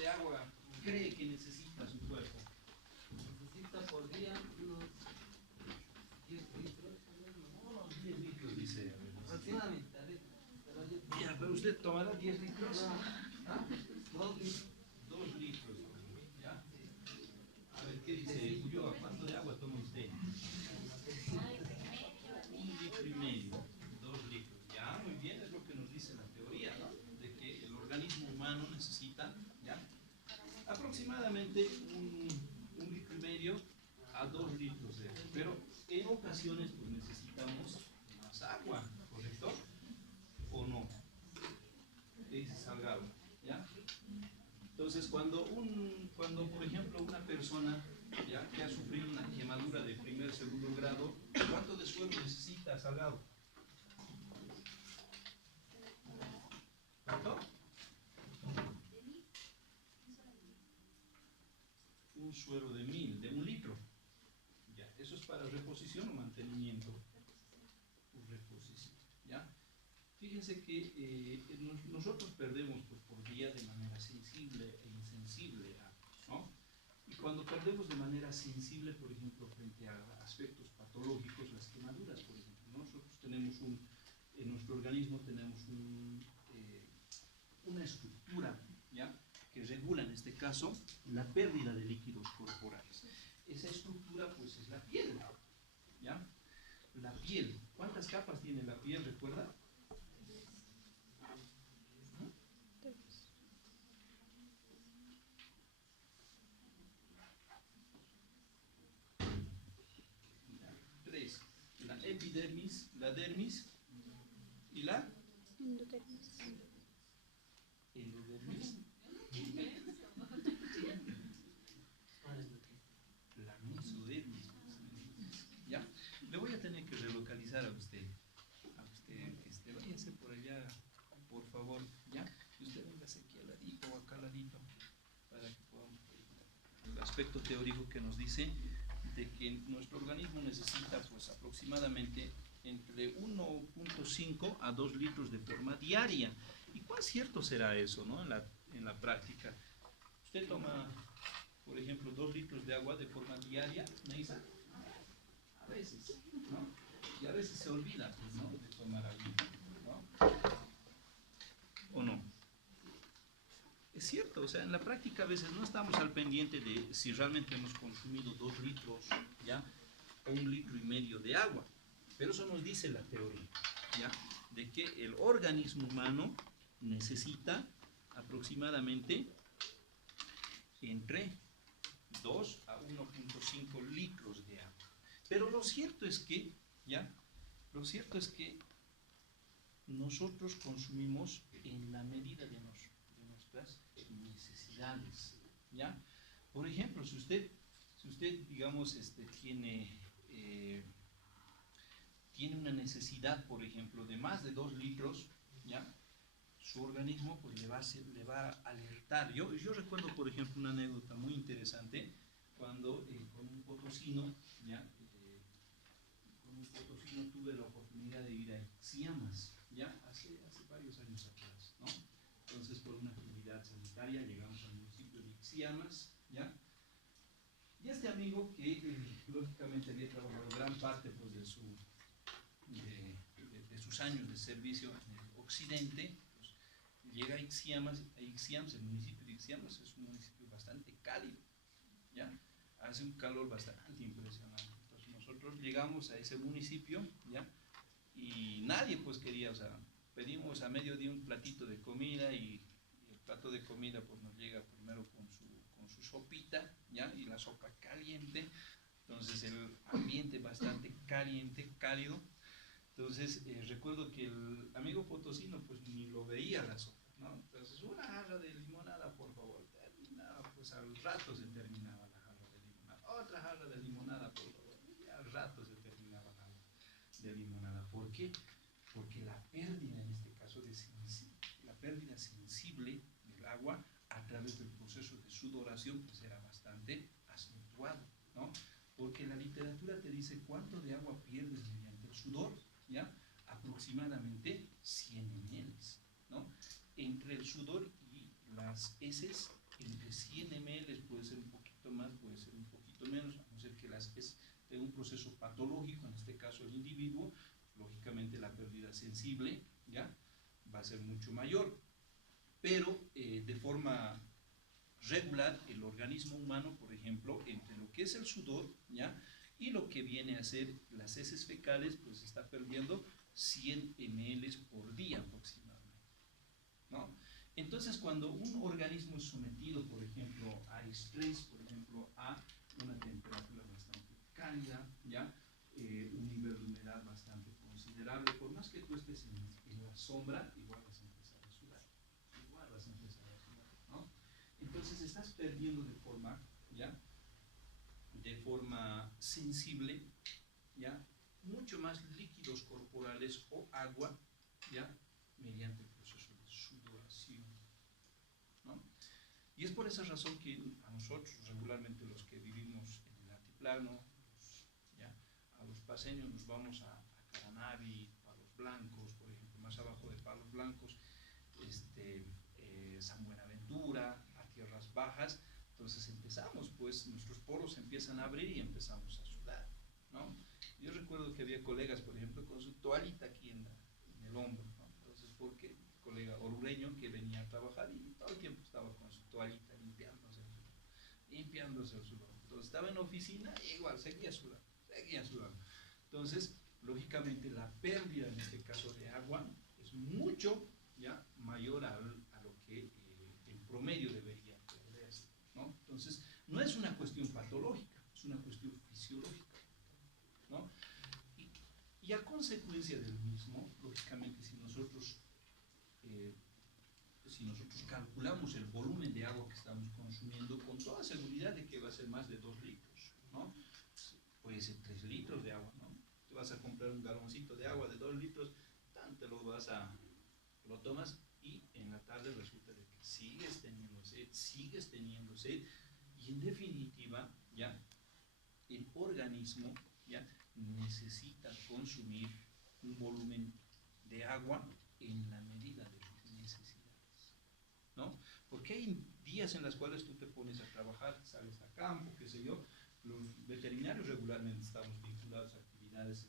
de agua cree que necesita su cuerpo? Necesita por día unos 10 litros. Unos 10 litros, dice. Aproximadamente. Ya, pero usted tomará 10 litros. ¿Ah? 2 litros. 2 litros. ¿Ya? A ver, ¿qué dice Ulloa? ¿Cuánto de agua toma usted? 1,5 litros. 2 litros. Ya, muy bien, es lo que nos dice la teoría, ¿no? De que el organismo humano necesita, ¿ya? Aproximadamente 1,5 litros a 2 litros de agua. Pero en ocasiones pues necesitamos más agua, ¿correcto? ¿O no? ¿Qué dice Salgado? ¿Ya? Entonces, cuando por ejemplo una persona, ¿ya?, que ha sufrido una quemadura de primer, segundo grado, ¿cuánto de suero necesita, Salgado? ¿Cuánto? Un suero de 1000, de 1 litro. Ya, ¿eso es para reposición o mantenimiento? Reposición, ¿ya? Fíjense que nosotros perdemos pues, por día de manera sensible e insensible, ¿no? Y cuando perdemos de manera sensible, por ejemplo, frente a aspectos patológicos, las quemaduras, por ejemplo, ¿no? Nosotros tenemos en nuestro organismo tenemos una estructura, ¿ya?, que regula en este caso la pérdida de líquidos corporales. Esa estructura pues es la piel, ¿ya? La piel, ¿cuántas capas tiene la piel, recuerda? Tres. La epidermis, la dermis y la endodermis. Endodermis. La mesodermis. ¿Ya? Le voy a tener que relocalizar a usted. Váyase por allá, por favor, ¿ya? Y usted véngase aquí al ladito o acá al ladito para que podamos ver el aspecto teórico que nos dice de que nuestro organismo necesita pues aproximadamente entre 1,5 a 2 litros de forma diaria. ¿Y cuán cierto será eso, ¿no?, en la práctica? Usted toma, por ejemplo, 2 litros de agua de forma diaria, Neisa, a veces, ¿no? Y a veces se olvida, pues, ¿no?, de tomar agua, ¿no? ¿O no? Es cierto, o sea, en la práctica a veces no estamos al pendiente de si realmente hemos consumido 2 litros, ¿ya?, o 1,5 litros de agua. Pero eso nos dice la teoría, ¿ya?, de que el organismo humano necesita aproximadamente entre 2 a 1,5 litros de agua. Pero lo cierto es que, ¿ya?, lo cierto es que nosotros consumimos en la medida de nuestras necesidades, ¿ya? Por ejemplo, si usted digamos, tiene una necesidad, por ejemplo, de más de 2 litros, ¿ya?, su organismo pues le va a alertar. Yo recuerdo, por ejemplo, una anécdota muy interesante cuando con un potosino, ¿ya?, tuve la oportunidad de ir a Ixiamas, ya hace varios años atrás, ¿no? Entonces, por una actividad sanitaria llegamos al municipio de Ixiamas, ¿ya? Y este amigo que lógicamente había trabajado gran parte pues, de sus años de servicio en el occidente, pues, llega a Ixiamas, el municipio de Ixiamas es un municipio bastante cálido, ¿ya? Hace un calor bastante impresionante. Entonces nosotros llegamos a ese municipio, ¿ya?, y nadie pues quería, o sea, pedimos a mediodía un platito de comida y el plato de comida pues nos llega primero con su sopita, ¿ya?, y la sopa caliente. Entonces el ambiente bastante caliente, cálido. Entonces recuerdo que el amigo potosino pues ni lo veía la sopa, ¿no? Entonces una jarra de limonada, por favor. Terminaba, pues al rato se terminaba la jarra de limonada. Otra jarra de limonada, por favor. Y al rato se terminaba la jarra de limonada. ¿Por qué? Porque la pérdida, en este caso, la pérdida sensible del agua a través del proceso de sudoración pues era bastante acentuado, ¿no? Porque la literatura te dice cuánto de agua pierdes mediante el sudor, ¿ya? Aproximadamente 100 ml, ¿no? Entre el sudor y las heces entre 100 ml, puede ser un poquito más, puede ser un poquito menos, a no ser que tenga un proceso patológico, en este caso el individuo, lógicamente la pérdida sensible, ¿ya?, va a ser mucho mayor, pero de forma regular el organismo humano, por ejemplo, entre lo que es el sudor, ¿ya?, y lo que viene a ser las heces fecales, pues está perdiendo 100 ml por día aproximadamente, ¿no? Entonces, cuando un organismo es sometido, por ejemplo, a estrés, por ejemplo, a una temperatura bastante cálida, ¿ya?, un nivel de humedad bastante considerable, por más que tú estés en la sombra, igual vas a empezar a sudar, ¿no? Entonces estás perdiendo de forma, ¿ya?, de forma sensible, ¿ya?, mucho más líquidos corporales o agua, ¿ya?, mediante el proceso de sudoración, ¿no? Y es por esa razón que a nosotros, regularmente los que vivimos en el altiplano, ¿ya?, a los paseños nos vamos a Caranavi, Palos Blancos, por ejemplo, más abajo de Palos Blancos, San Buenaventura, a tierras bajas. Entonces empezamos, pues nuestros poros se empiezan a abrir y empezamos a sudar, ¿no? Yo recuerdo que había colegas, por ejemplo, con su toallita aquí en el hombro, ¿no? Entonces, porque colega orureño que venía a trabajar y todo el tiempo estaba con su toallita limpiándose el sudor. Entonces estaba en la oficina y igual seguía sudando. Entonces, lógicamente la pérdida en este caso de agua es mucho, ¿ya?, mayor a lo que en promedio debería perderse, ¿no? Entonces, no es una cuestión patológica, es una cuestión fisiológica, ¿no? Y a consecuencia del mismo, lógicamente, si nosotros calculamos el volumen de agua que estamos consumiendo, con toda seguridad de que va a ser más de 2 litros, ¿no? Puede ser 3 litros de agua, ¿no? Te vas a comprar un galoncito de agua de 2 litros, tanto lo tomas y en la tarde resulta de que sigues teniendo sed, y en definitiva, ¿ya?, el organismo, ¿ya?, necesita consumir un volumen de agua en la medida de sus necesidades, ¿no? Porque hay días en los cuales tú te pones a trabajar, sales a campo, qué sé yo. Los veterinarios regularmente estamos vinculados a actividades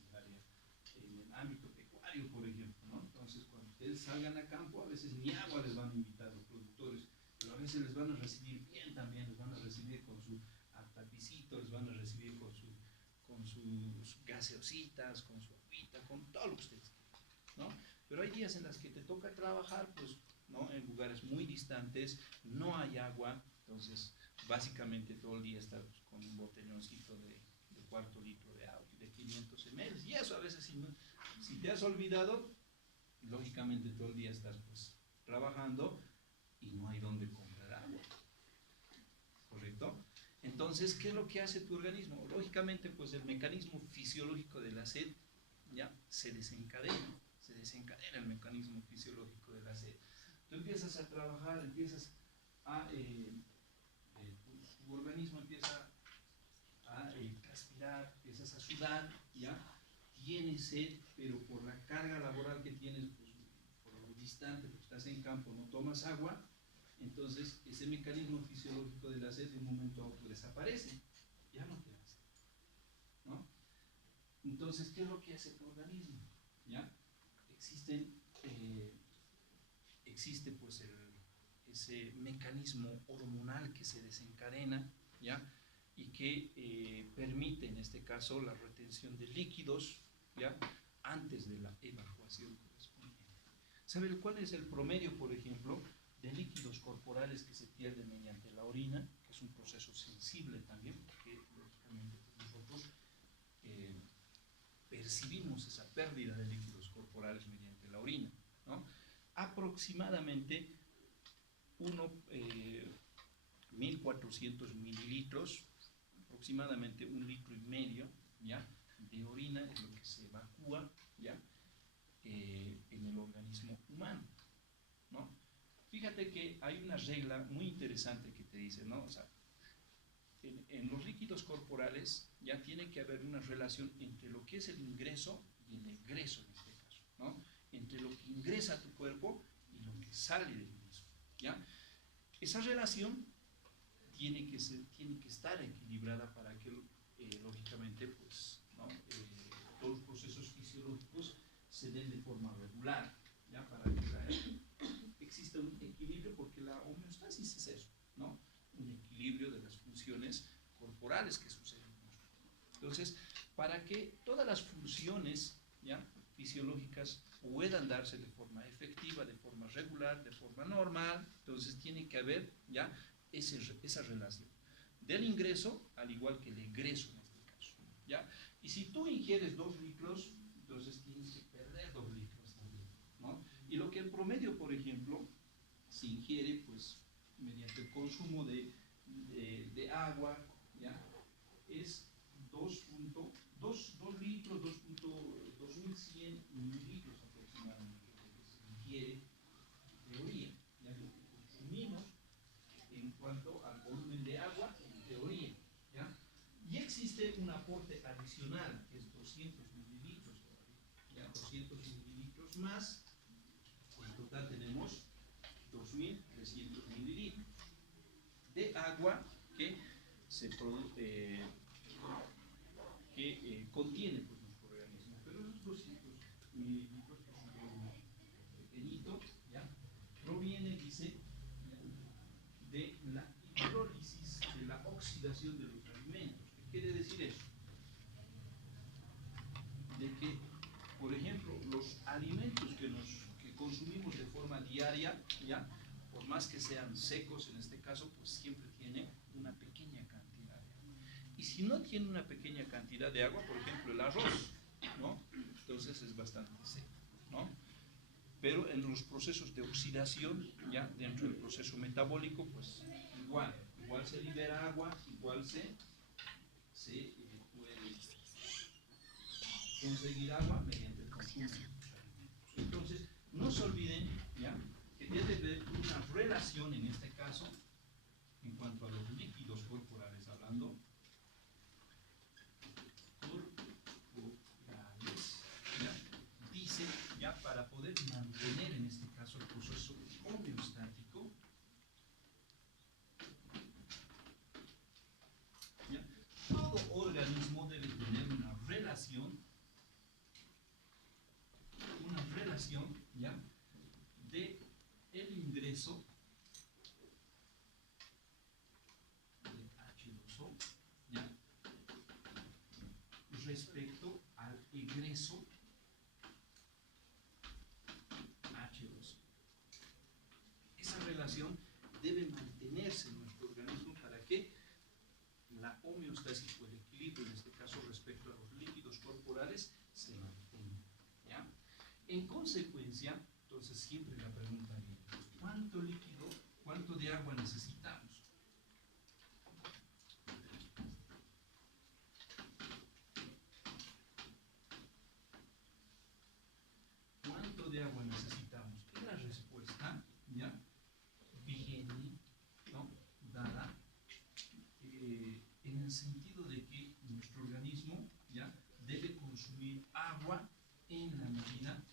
en el ámbito pecuario, por ejemplo, ¿no? Entonces, cuando ustedes salgan a campo, a veces ni agua les van a invitar los productores, pero a veces les van a recibir bien también, les van a recibir con su tapicito, les van a recibir con sus gaseositas, con su agüita, con todo lo que ustedes quieran, ¿no? Pero hay días en los que te toca trabajar, pues, ¿no?, en lugares muy distantes, no hay agua, entonces básicamente todo el día estás con un botelloncito de cuarto litro de agua, de 500 ml, y eso a veces si te has olvidado, lógicamente todo el día estás, pues, trabajando y no hay dónde comprar agua, ¿correcto? Entonces, ¿qué es lo que hace tu organismo? Lógicamente, pues el mecanismo fisiológico de la sed, ¿ya?, se desencadena el mecanismo fisiológico de la sed. Tú empiezas a trabajar, tu organismo empieza a transpirar, empiezas a sudar, ¿ya?, tienes sed, pero por la carga laboral que tienes, pues, por lo distante, porque estás en campo, no tomas agua, entonces ese mecanismo fisiológico de la sed de un momento a otro desaparece, ya no te da sed, ¿no? Entonces, ¿qué es lo que hace tu organismo? ¿Ya? Existe pues ese mecanismo hormonal que se desencadena, ¿ya?, y que permite en este caso la retención de líquidos, ¿ya?, antes de la evacuación correspondiente. ¿Sabe cuál es el promedio, por ejemplo, de líquidos corporales que se pierden mediante la orina? Que es un proceso sensible también, porque lógicamente nosotros percibimos esa pérdida de líquidos corporales mediante la orina, ¿no? Aproximadamente 1.400 mililitros, aproximadamente 1,5 litros, ¿ya?, de orina es lo que se evacúa, ¿ya?, en el organismo humano, ¿no? Fíjate que hay una regla muy interesante que te dice, ¿no? O sea, en los líquidos corporales ya tiene que haber una relación entre lo que es el ingreso y el egreso en este caso, ¿no? Entre lo que ingresa a tu cuerpo y lo que sale del mismo, ¿ya? Esa relación tiene que estar equilibrada para que, lógicamente, pues, ¿no? Todos los procesos fisiológicos se den de forma regular, ¿ya? Para que exista un equilibrio, porque la homeostasis es eso, ¿no? Un equilibrio de las funciones corporales que suceden. Entonces, para que todas las funciones, ¿ya? Fisiológicas puedan darse de forma efectiva, de forma regular, de forma normal, entonces tiene que haber, ¿ya? Esa relación del ingreso al igual que el egreso en este caso, ¿ya? Y si tú ingieres 2 litros, entonces tienes que perder 2 litros también, ¿no? Y lo que el promedio, por ejemplo, se ingiere, pues, mediante el consumo de agua, ¿ya? Es 2 litros, 2100 mililitros aproximadamente, que se ingiere en teoría, ya lo que consumimos en cuanto al volumen de agua en teoría, ¿ya? Y existe un aporte adicional, que es 200 mililitros todavía, ¿ya? 200 mililitros más, en total tenemos 2300 mililitros de agua que se produce, que contiene, pues, nuestro organismo. Pero esos 200 mililitros, que es un volumen pequeñito, ¿ya? Proviene, dice, de la hidrólisis, de la oxidación de los alimentos. ¿Qué quiere decir eso? De que, por ejemplo, los alimentos que consumimos de forma diaria, ¿ya? Por más que sean secos en este caso, pues siempre tiene una pequeña cantidad de agua. Y si no tiene una pequeña cantidad de agua, por ejemplo el arroz, ¿no? Entonces es bastante seco, ¿no? Pero en los procesos de oxidación, ya dentro del proceso metabólico, pues igual se libera agua, igual se puede conseguir agua mediante el consumo. Entonces, no se olviden, ¿ya? Que debe haber una relación en este caso, en cuanto a los líquidos corporales hablando, ¿ya? Dice, ya, para poder mantener en este caso el proceso homeostático, ¿ya? Todo organismo debe tener una relación, ¿ya? De el ingreso de H2O, ¿ya? Respecto al egreso H2O. Esa relación debe mantenerse en nuestro organismo para que la homeostasis o el equilibrio, en este caso respecto a los líquidos corporales, se mantenga, ¿ya? En consecuencia, entonces siempre la pregunta viene, ¿cuánto líquido, cuánto de agua necesitamos? ¿Cuánto de agua necesitamos? Y la respuesta, ¿ya? Viene, ¿no? Dada en el sentido de que nuestro organismo, ¿ya? Debe consumir agua en la medida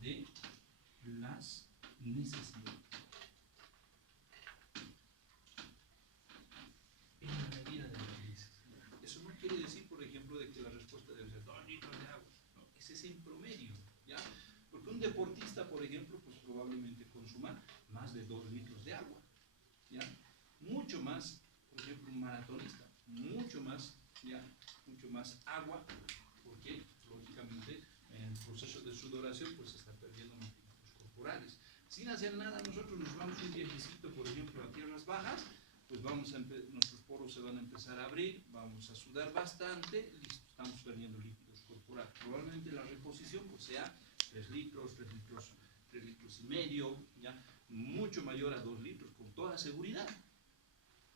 de las necesidades. En la medida de las necesidades. Eso no quiere decir, por ejemplo, de que la respuesta debe ser 2 litros de agua. No, ese es en promedio, ¿ya? Porque un deportista, por ejemplo, pues probablemente consuma más de 2 litros de agua, ¿ya? Mucho más, por ejemplo, un maratonista, mucho más, ¿ya? Mucho más agua, porque lógicamente en el proceso de sudoración pues se está perdiendo líquidos corporales. Sin hacer nada, nosotros nos vamos un viajecito, por ejemplo, a tierras bajas, pues nuestros poros se van a empezar a abrir, vamos a sudar bastante, listo, estamos perdiendo líquidos corporales. Probablemente la reposición pues sea 3 litros, 3 litros y medio, ¿ya? Mucho mayor a 2 litros, con toda seguridad,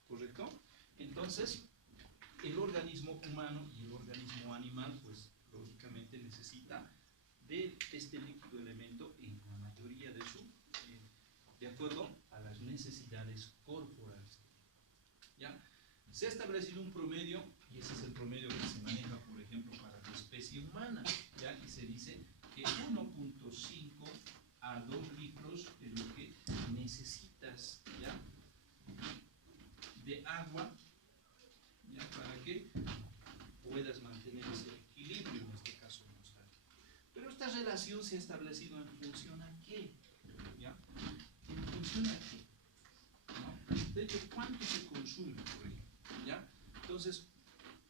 ¿correcto? Entonces, el organismo humano y el organismo animal, pues lógicamente necesita de este líquido elemento en la mayoría de acuerdo a las necesidades corporales. ¿Ya? Se ha establecido un promedio, y ese es el promedio que se maneja, por ejemplo, para la especie humana, ¿ya? Y se dice que 1.5 a 2 litros es lo que de agua, ¿ya? Para que puedas mantener ese equilibrio, en este caso hemostático. Pero esta relación se ha establecido en función a qué, ¿ya? En función a qué, ¿no? De hecho, ¿cuánto se consume, por ejemplo? ¿Ya? Entonces,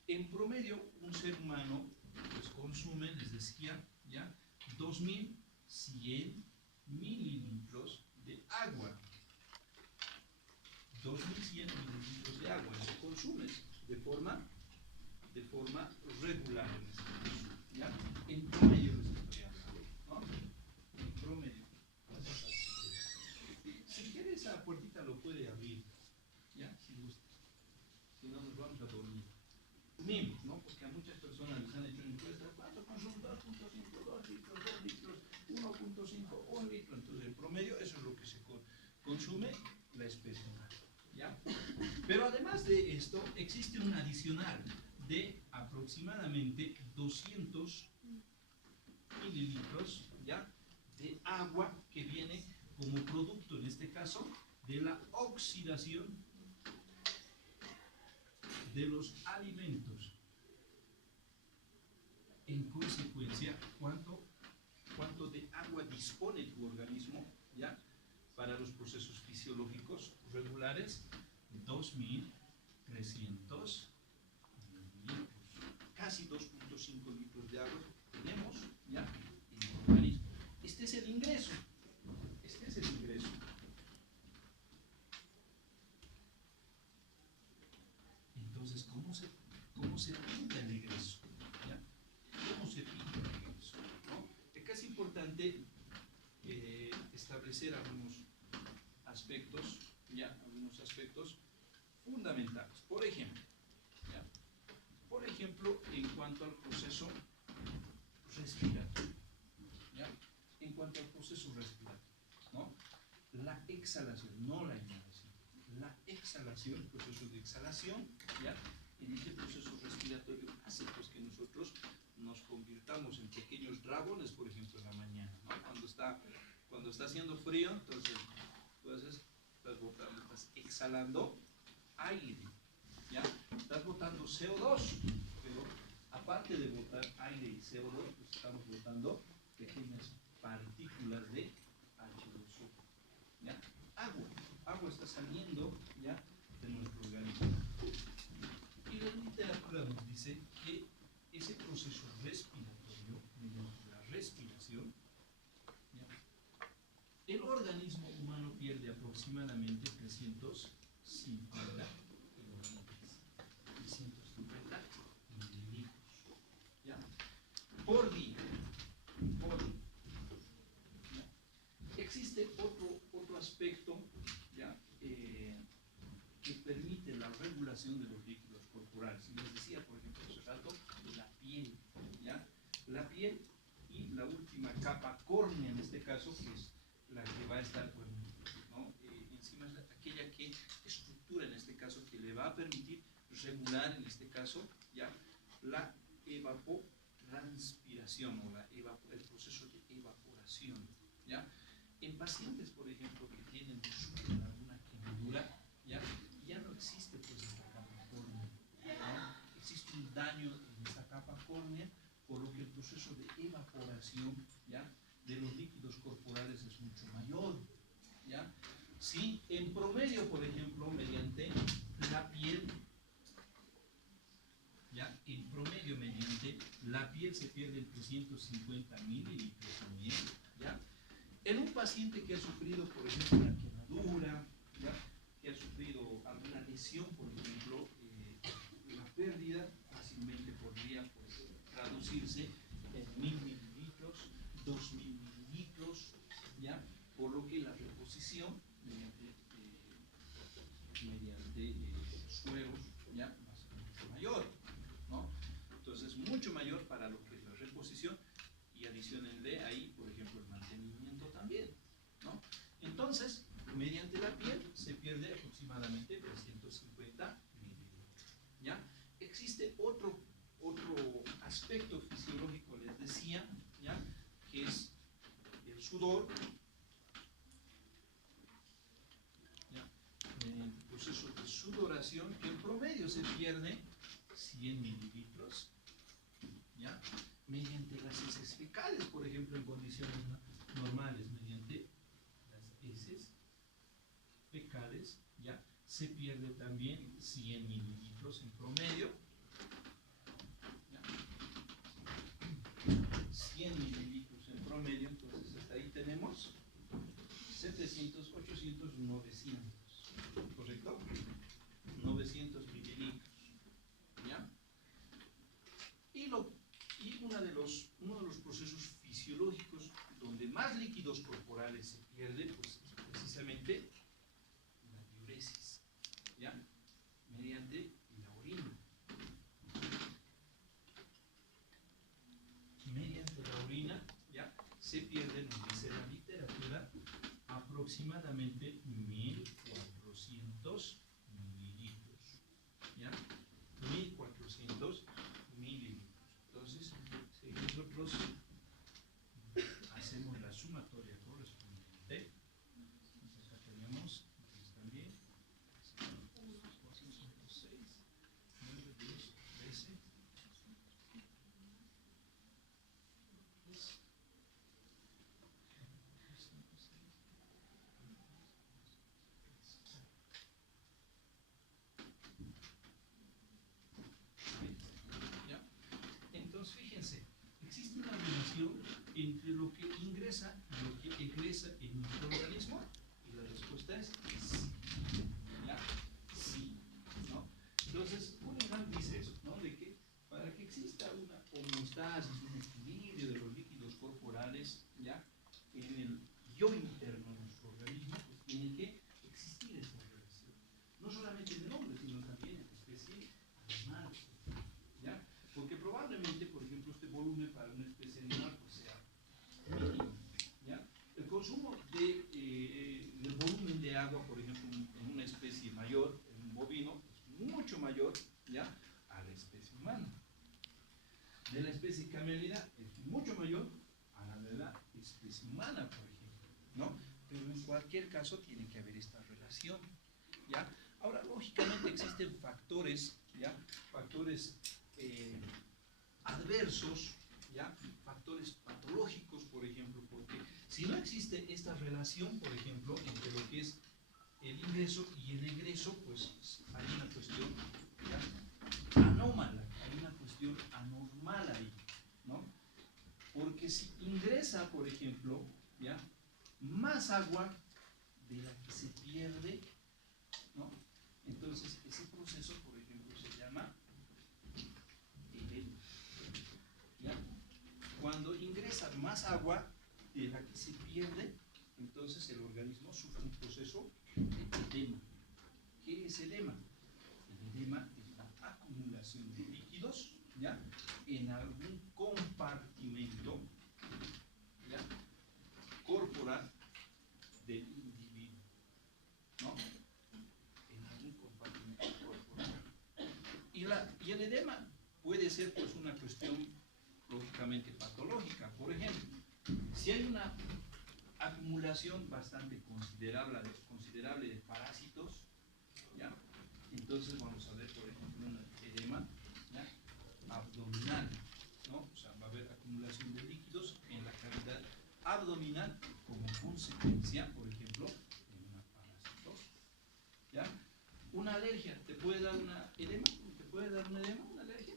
en promedio, un ser humano pues, consume, les decía, ¿ya? 2100 mililitros de agua. 2100 mililitros de agua. Eso consumes de forma regular en este caso, ¿ya? En promedio les estoy hablando, ¿no? En promedio. Si quiere esa puertita lo puede abrir, ¿ya? Si gusta. Si no, nos vamos a dormir. Mismos, ¿no? Porque a muchas personas les han hecho encuestas, ¿cuánto consumen? 2.5, 2 litros, 2 litros, 1.5, 1 litro. Entonces, en promedio, eso es lo que se consume la especie humana, ¿ya? Pero además de esto, existe un adicional de aproximadamente 200 mililitros, ¿ya? De agua que viene como producto, en este caso, de la oxidación de los alimentos. En consecuencia, ¿cuánto de agua dispone tu organismo, ya? Para los procesos fisiológicos regulares, 2300 mililitros, casi 2.5 litros de agua tenemos, ya, en el organismo. Este es el ingreso. Este es el ingreso. Entonces, ¿cómo se pinta el egreso? ¿Ya? ¿Cómo se pinta el egreso? ¿No? Acá es importante establecer algunos aspectos, ¿ya? Algunos aspectos fundamentales. Por ejemplo, ¿ya? Por ejemplo, en cuanto al proceso respiratorio, ¿ya? En cuanto al proceso respiratorio, ¿no? La exhalación, no la inhalación. La exhalación, el proceso de exhalación, ¿ya? En este proceso respiratorio hace pues que nosotros nos convirtamos en pequeños dragones, por ejemplo, en la mañana, ¿no? Cuando está haciendo frío, entonces estás botando, estás exhalando aire, ¿ya? Estás botando CO2, pero aparte de botar aire y CO2, pues estamos botando pequeñas partículas de H2O, ¿ya? Agua está saliendo, ¿ya? De nuestro organismo. Y la literatura nos dice que ese proceso respiratorio, mediante la respiración, ¿ya? El organismo humano pierde aproximadamente 350 mililitros, ¿ya? Por día. ¿Ya? Existe otro aspecto, ¿ya? Que permite la regulación de los líquidos corporales. Les decía, por ejemplo, hace rato, la piel, ¿ya? La piel y la última capa córnea, en este caso, que es la que va a estar, pues, ¿no? Encima es aquella que estructura, en este caso, que le va a permitir regular, en este caso, ¿ya? La evapotranspiración o el proceso de evaporación, ¿ya? En pacientes, por ejemplo, que tienen alguna quemadura, ya no existe pues esta capa córnea, ¿no? Existe un daño en esta capa córnea, por lo que el proceso de evaporación, ¿ya? De los líquidos corporales es mucho mayor, ¿ya? Si en promedio, por ejemplo, mediante la piel, ¿ya? En promedio, mediante la piel se pierden 350 mililitros también, ¿ya? En un paciente que ha sufrido, por ejemplo, una quemadura, ¿ya? Que ha sufrido alguna lesión, por ejemplo, la pérdida fácilmente podría pues, traducirse en 1000 mililitros, 2000 mililitros, ¿ya? Por lo que la reposición mediante sueros, ¿ya? Va a ser mucho mayor, ¿no? Entonces, mucho mayor para lo que es la reposición y adicionenle ahí, por ejemplo, el mantenimiento también, ¿no? Entonces, mediante la piel se pierde aproximadamente 350 mililitros, ¿ya? Existe otro aspecto fisiológico, les decía, ¿ya? Que es el sudor, ¿ya? Mediante el proceso de sudoración, que en promedio se pierde 100 mililitros, ¿ya? Mediante las heces fecales, por ejemplo, en condiciones normales, mediante las heces fecales, ¿ya? Se pierde también 100 mililitros en promedio, ¿ya? 100 mililitros en promedio, entonces hasta ahí tenemos 700, 800, 900, ¿correcto? 900 mililitros, ¿ya? Y uno de los procesos fisiológicos donde más líquidos corporales se pierden, pues es precisamente la diuresis, ¿ya? Mediante la orina. Mediante la orina, ¿ya? Se pierden, nos dice la literatura, aproximadamente 1400 mililitros, ¿ya? 1400 mililitros. Entonces, si nosotros hacemos la sumatoria correspondiente, entonces acá tenemos también 406, 9, 10, 13, ¿ya? Entonces, fíjense, existe una relación entre lo que ingresa y lo que egresa en nuestro organismo, y la respuesta es sí, ¿ya? Sí, ¿no? Entonces, Cunningham dice eso, ¿no? De que para que exista una homeostasis, un equilibrio de los líquidos corporales, ¿ya? En el yo interno de nuestro organismo, pues tiene que existir esa relación. No solamente en el hombre, sino también en la especie animal, ¿ya? Porque probablemente, por ejemplo, este volumen para una especie animal pues sea mínimo, ¿ya? El consumo del volumen de agua, por ejemplo, en una especie mayor, en un bovino, es mucho mayor, ¿ya? A la especie humana. De la especie camélida es mucho mayor a la de la especie humana, por ejemplo, ¿no? Pero en cualquier caso tiene que haber esta relación, ¿ya? Ahora, lógicamente existen factores, ¿ya? Factores adversos, ¿ya? Factores patológicos, por ejemplo, porque si no existe esta relación, por ejemplo, entre lo que es el ingreso y el egreso, pues hay una cuestión, ¿ya? Anómala, hay una cuestión anormal ahí, ¿no? Porque si ingresa, por ejemplo, ¿ya? Más agua de la que se pierde, ¿no? Entonces ese proceso, por ejemplo, se llama edema, ¿ya? Cuando ingresa más agua de la que se pierde, entonces el organismo sufre un proceso de edema. ¿Qué es edema? El edema es la acumulación de líquidos, ¿ya? En algún compartimento, ¿ya? Corporal del individuo, ¿no? En algún compartimento corporal. Y el edema puede ser pues una cuestión lógicamente patológica. Por ejemplo, si hay una acumulación bastante considerable de parásitos, ¿ya? Entonces vamos a ver, por ejemplo, un edema, ¿ya? Abdominal, ¿no? O sea, va a haber acumulación de líquidos en la cavidad abdominal como consecuencia, por ejemplo, de una parasitosis, ¿ya? Una alergia, ¿te puede dar una edema? ¿Te puede dar un edema, una alergia?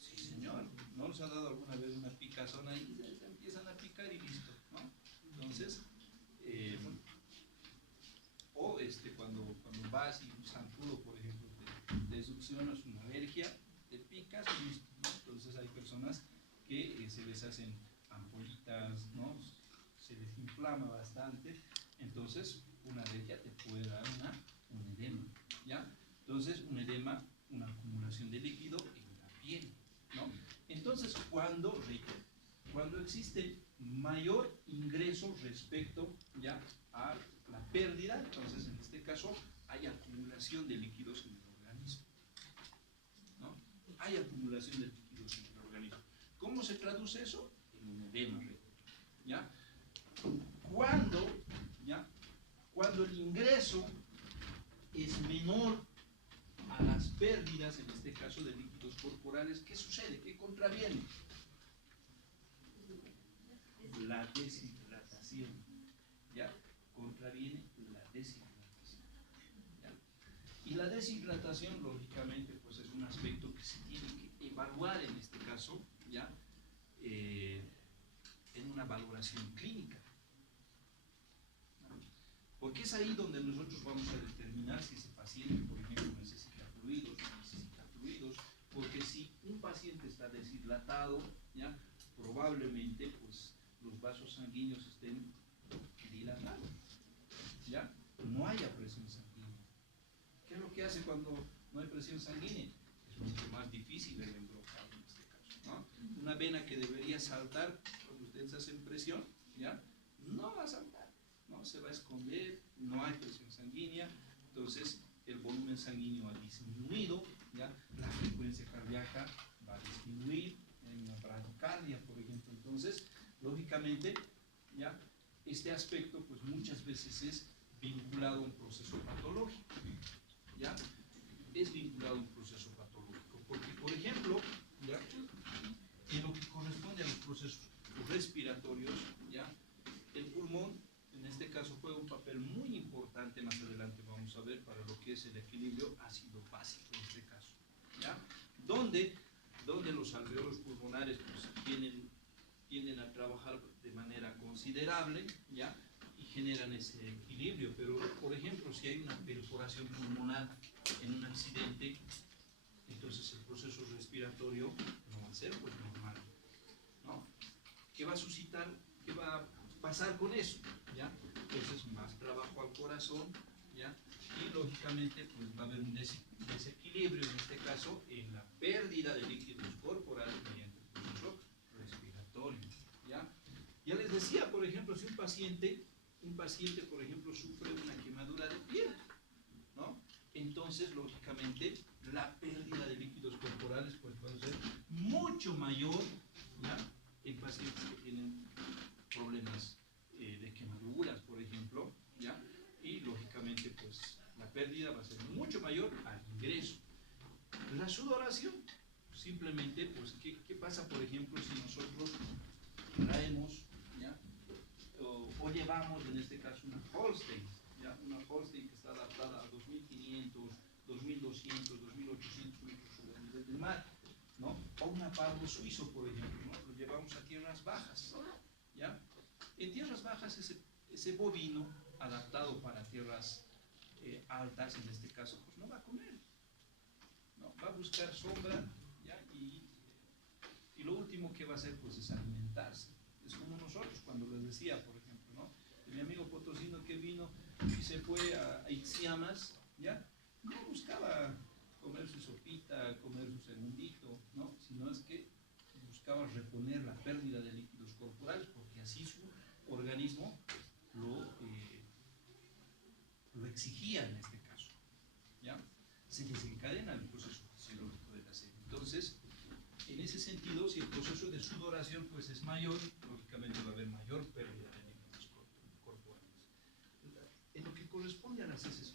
Sí, señor. ¿No nos ha dado alguna vez una picazón ahí? Se empiezan a picar y listo, ¿no? Entonces, cuando vas y un zancudo, por ejemplo, te succionas una alergia, te picas y listo, ¿no? Entonces hay personas que se les hacen ampolitas, ¿no? Se les inflama bastante, entonces una alergia te puede dar un edema, ¿ya? Entonces un edema, una acumulación de líquido en la piel, ¿no? Entonces cuando existe mayor ingreso respecto, ¿ya? A la pérdida, entonces en este caso hay acumulación de líquidos en el organismo, ¿no? Hay acumulación de líquidos en el organismo. ¿Cómo se traduce eso? En un edema, ¿ya? Cuando el ingreso es menor a las pérdidas, en este caso de líquidos corporales, ¿qué sucede? ¿Qué contraviene? La deshidratación, ¿ya? Contraviene la deshidratación, ¿ya? Y la deshidratación, lógicamente, pues es un aspecto que se tiene que evaluar en este caso, ¿ya? En una valoración clínica. Porque es ahí donde nosotros vamos a determinar si ese paciente, por ejemplo, necesita fluidos, no necesita fluidos, porque si un paciente está deshidratado, ¿ya? Probablemente pues los vasos sanguíneos estén dilatados, ¿ya? No haya presión sanguínea. ¿Qué es lo que hace cuando no hay presión sanguínea? Es mucho más difícil el embrocado en este caso, ¿no? Una vena que debería saltar cuando ustedes hacen presión, ¿ya? No va a saltar, ¿no? Se va a esconder, no hay presión sanguínea, entonces el volumen sanguíneo ha disminuido, ¿ya? La frecuencia cardíaca va a disminuir en una bradicardia, por ejemplo. Entonces, lógicamente, ¿ya? Este aspecto, pues muchas veces es vinculado a un proceso patológico, ¿ya? Es vinculado a un proceso patológico, porque, por ejemplo, ¿ya? En lo que corresponde a los procesos respiratorios, ¿ya? El pulmón, en este caso, juega un papel muy importante, más adelante vamos a ver, para lo que es el equilibrio ácido-básico, en este caso, ¿ya? Donde los alveolos pulmonares pues, tienden a trabajar de manera considerable, ¿ya? Y generan ese equilibrio. Pero, por ejemplo, si hay una perforación pulmonar en un accidente, entonces el proceso respiratorio no va a ser pues normal, ¿no? ¿Qué va a suscitar? ¿Qué va a pasar con eso? ¿Ya? Entonces, más trabajo al corazón, ¿ya? Y lógicamente pues va a haber un desequilibrio, en este caso, en la pérdida de líquidos corporales mediante el proceso respiratorio, ¿ya? Ya les decía, por ejemplo, si un paciente, por ejemplo, sufre una quemadura de piel, ¿no? Entonces, lógicamente, la pérdida de líquidos corporales pues, puede ser mucho mayor, ¿ya? En pacientes que tienen problemas de quemaduras, por ejemplo, ¿ya? Y lógicamente, pues, la pérdida va a ser mucho mayor al ingreso. La sudoración, simplemente, pues, ¿qué pasa, por ejemplo, si nosotros traemos, ¿ya? O llevamos, en este caso, una Holstein, ¿ya? Una Holstein que está adaptada a 2500, 2200, 2800 metros sobre el nivel del mar, ¿no? O un pardo suizo, por ejemplo, ¿no? Lo llevamos a tierras bajas, ¿ya? En tierras bajas, ese bovino, adaptado para tierras altas, en este caso, pues no va a comer, ¿no? Va a buscar sombra, ¿ya? Y lo último que va a hacer, pues, es alimentarse. Es como nosotros, cuando les decía, por ejemplo, ¿no? Mi amigo potosino que vino y se fue a Ixiamas, ¿ya? No buscaba comer su sopita, comer su segundito, ¿no? Sino es que buscaba reponer la pérdida de líquidos corporales, porque así su organismo lo exigía en este caso, ¿ya? Se desencadena el proceso fisiológico de la sed. Entonces, en ese sentido, si el proceso de sudoración pues, es mayor, lógicamente va a haber mayor pérdida de líquidos corporales. En lo que corresponde a las heces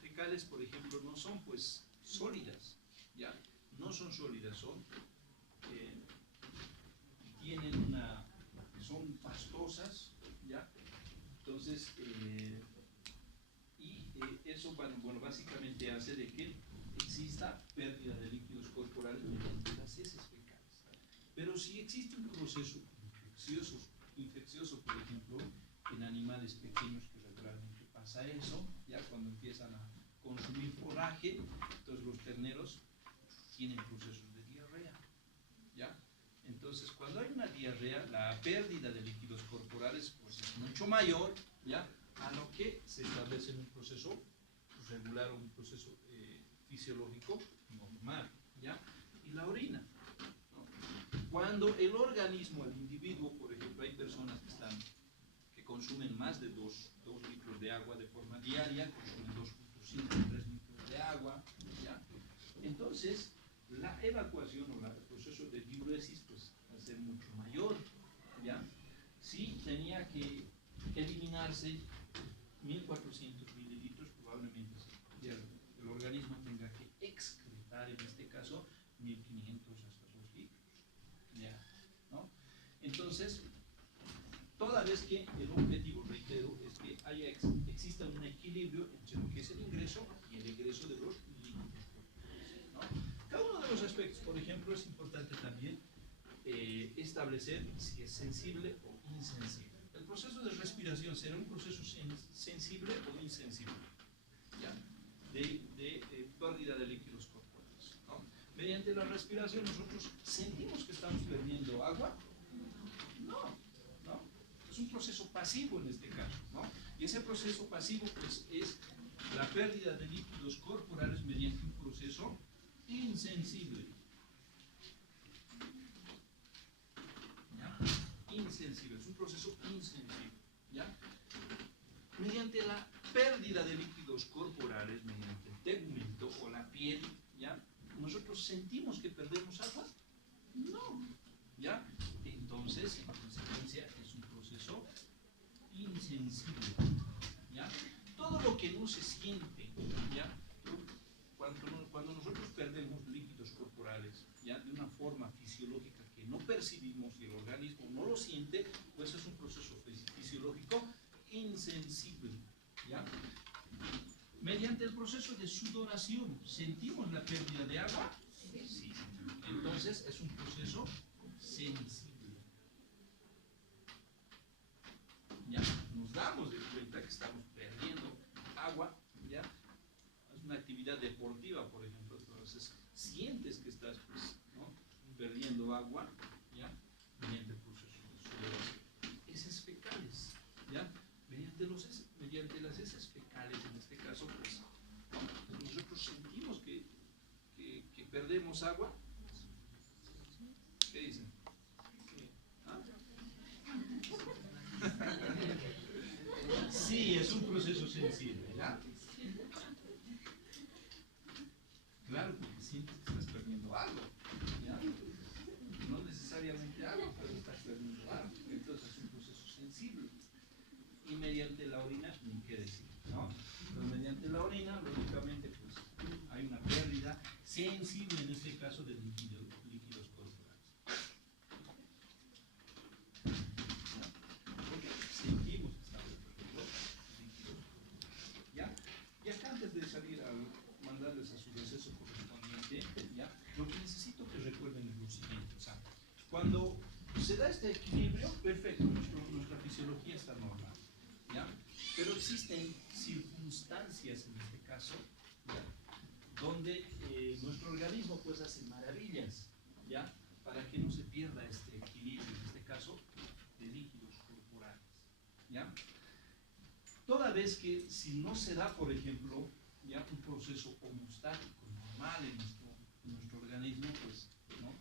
fecales, por ejemplo, no son pues sólidas, ¿ya? No son sólidas, son pastosas, ¿ya? Entonces, eso, bueno, básicamente hace de que exista pérdida de líquidos corporales mediante las heces fecales. Pero si existe un proceso infeccioso, por ejemplo, en animales pequeños, que regularmente pasa eso, ya cuando empiezan a consumir forraje, entonces los terneros tienen procesos de diarrea, ¿ya? Entonces, cuando hay una diarrea, la pérdida de líquidos corporales pues, es mucho mayor, ¿ya? A lo que se establece en un proceso regular o un proceso fisiológico normal, ¿ya? Y la orina, ¿no? Cuando el organismo, el individuo, por ejemplo, hay personas que consumen más de 2 litros de agua de forma diaria, consumen 2.5, 3 litros de agua, ¿ya? Entonces, la evacuación o el proceso de diuresis pues, va a ser mucho mayor, ¿ya? Si tenía que eliminarse 1400 mililitros, probablemente ya el organismo tenga que excretar, en este caso, 1500 hasta 2 litros. ¿Ya? ¿No? Entonces, toda vez que el objetivo, reitero, es que exista un equilibrio entre lo que es el ingreso y el egreso de los líquidos corporales, ¿no? Cada uno de los aspectos, por ejemplo, es importante también establecer si es sensible o insensible. El proceso de respiración será un proceso sensible o insensible, ¿ya? de pérdida de líquidos corporales, ¿no? Mediante la respiración nosotros sentimos que estamos perdiendo agua. No, no, es un proceso pasivo en este caso, ¿no? Y ese proceso pasivo pues es la pérdida de líquidos corporales mediante un proceso insensible. ¿Ya? Insensible, es un proceso insensible, ¿ya? Mediante la pérdida de líquidos corporales, mediante el tegumento o la piel, ¿ya? ¿Nosotros sentimos que perdemos agua? No, ¿ya? Entonces, en consecuencia, es un proceso insensible, ¿ya? Todo lo que no se siente, ¿ya? Cuando nosotros perdemos líquidos corporales, ¿ya? De una forma fisiológica que no percibimos y el organismo no lo siente, pues es un proceso fisiológico insensible, ¿ya? Mediante el proceso de sudoración, ¿sentimos la pérdida de agua? Sí. Entonces es un proceso sensible. ¿Ya? Nos damos de cuenta que estamos perdiendo agua, ¿ya? Es una actividad deportiva, por ejemplo, entonces sientes que estás, pues, ¿no? Perdiendo agua, ¿ya? Mediante el proceso de sudoración. Heces fecales, ¿ya? Mediante las heces fecales, en este caso, pues, ¿no? Nosotros sentimos que perdemos agua. ¿Qué dicen? ¿Ah? Sí, es un proceso sensible, ¿ya? Claro, porque sientes que estás perdiendo algo, ¿ya? No necesariamente algo, pero estás perdiendo algo. Entonces es un proceso sensible. Y mediante la orina, ni qué decir, ¿no? Pero mediante la orina, lógicamente, pues hay una pérdida sensible, en este caso, de líquidos corporales. ¿Ya? Porque sentimos que estamos perdiendo líquidos corporales, ¿ya? Y acá, antes de salir a mandarles a su receso correspondiente, ¿ya? Lo que necesito que recuerden es lo siguiente, o sea, cuando se da este equilibrio, perfecto, nuestra fisiología está normal, ¿ya? Pero existen circunstancias en este caso, ¿ya? Donde nuestro organismo pues hace maravillas, ¿ya? Para que no se pierda este equilibrio, en este caso, de líquidos corporales, ¿ya? Toda vez que si no se da, por ejemplo, ya un proceso homostático normal en nuestro organismo, pues, ¿no?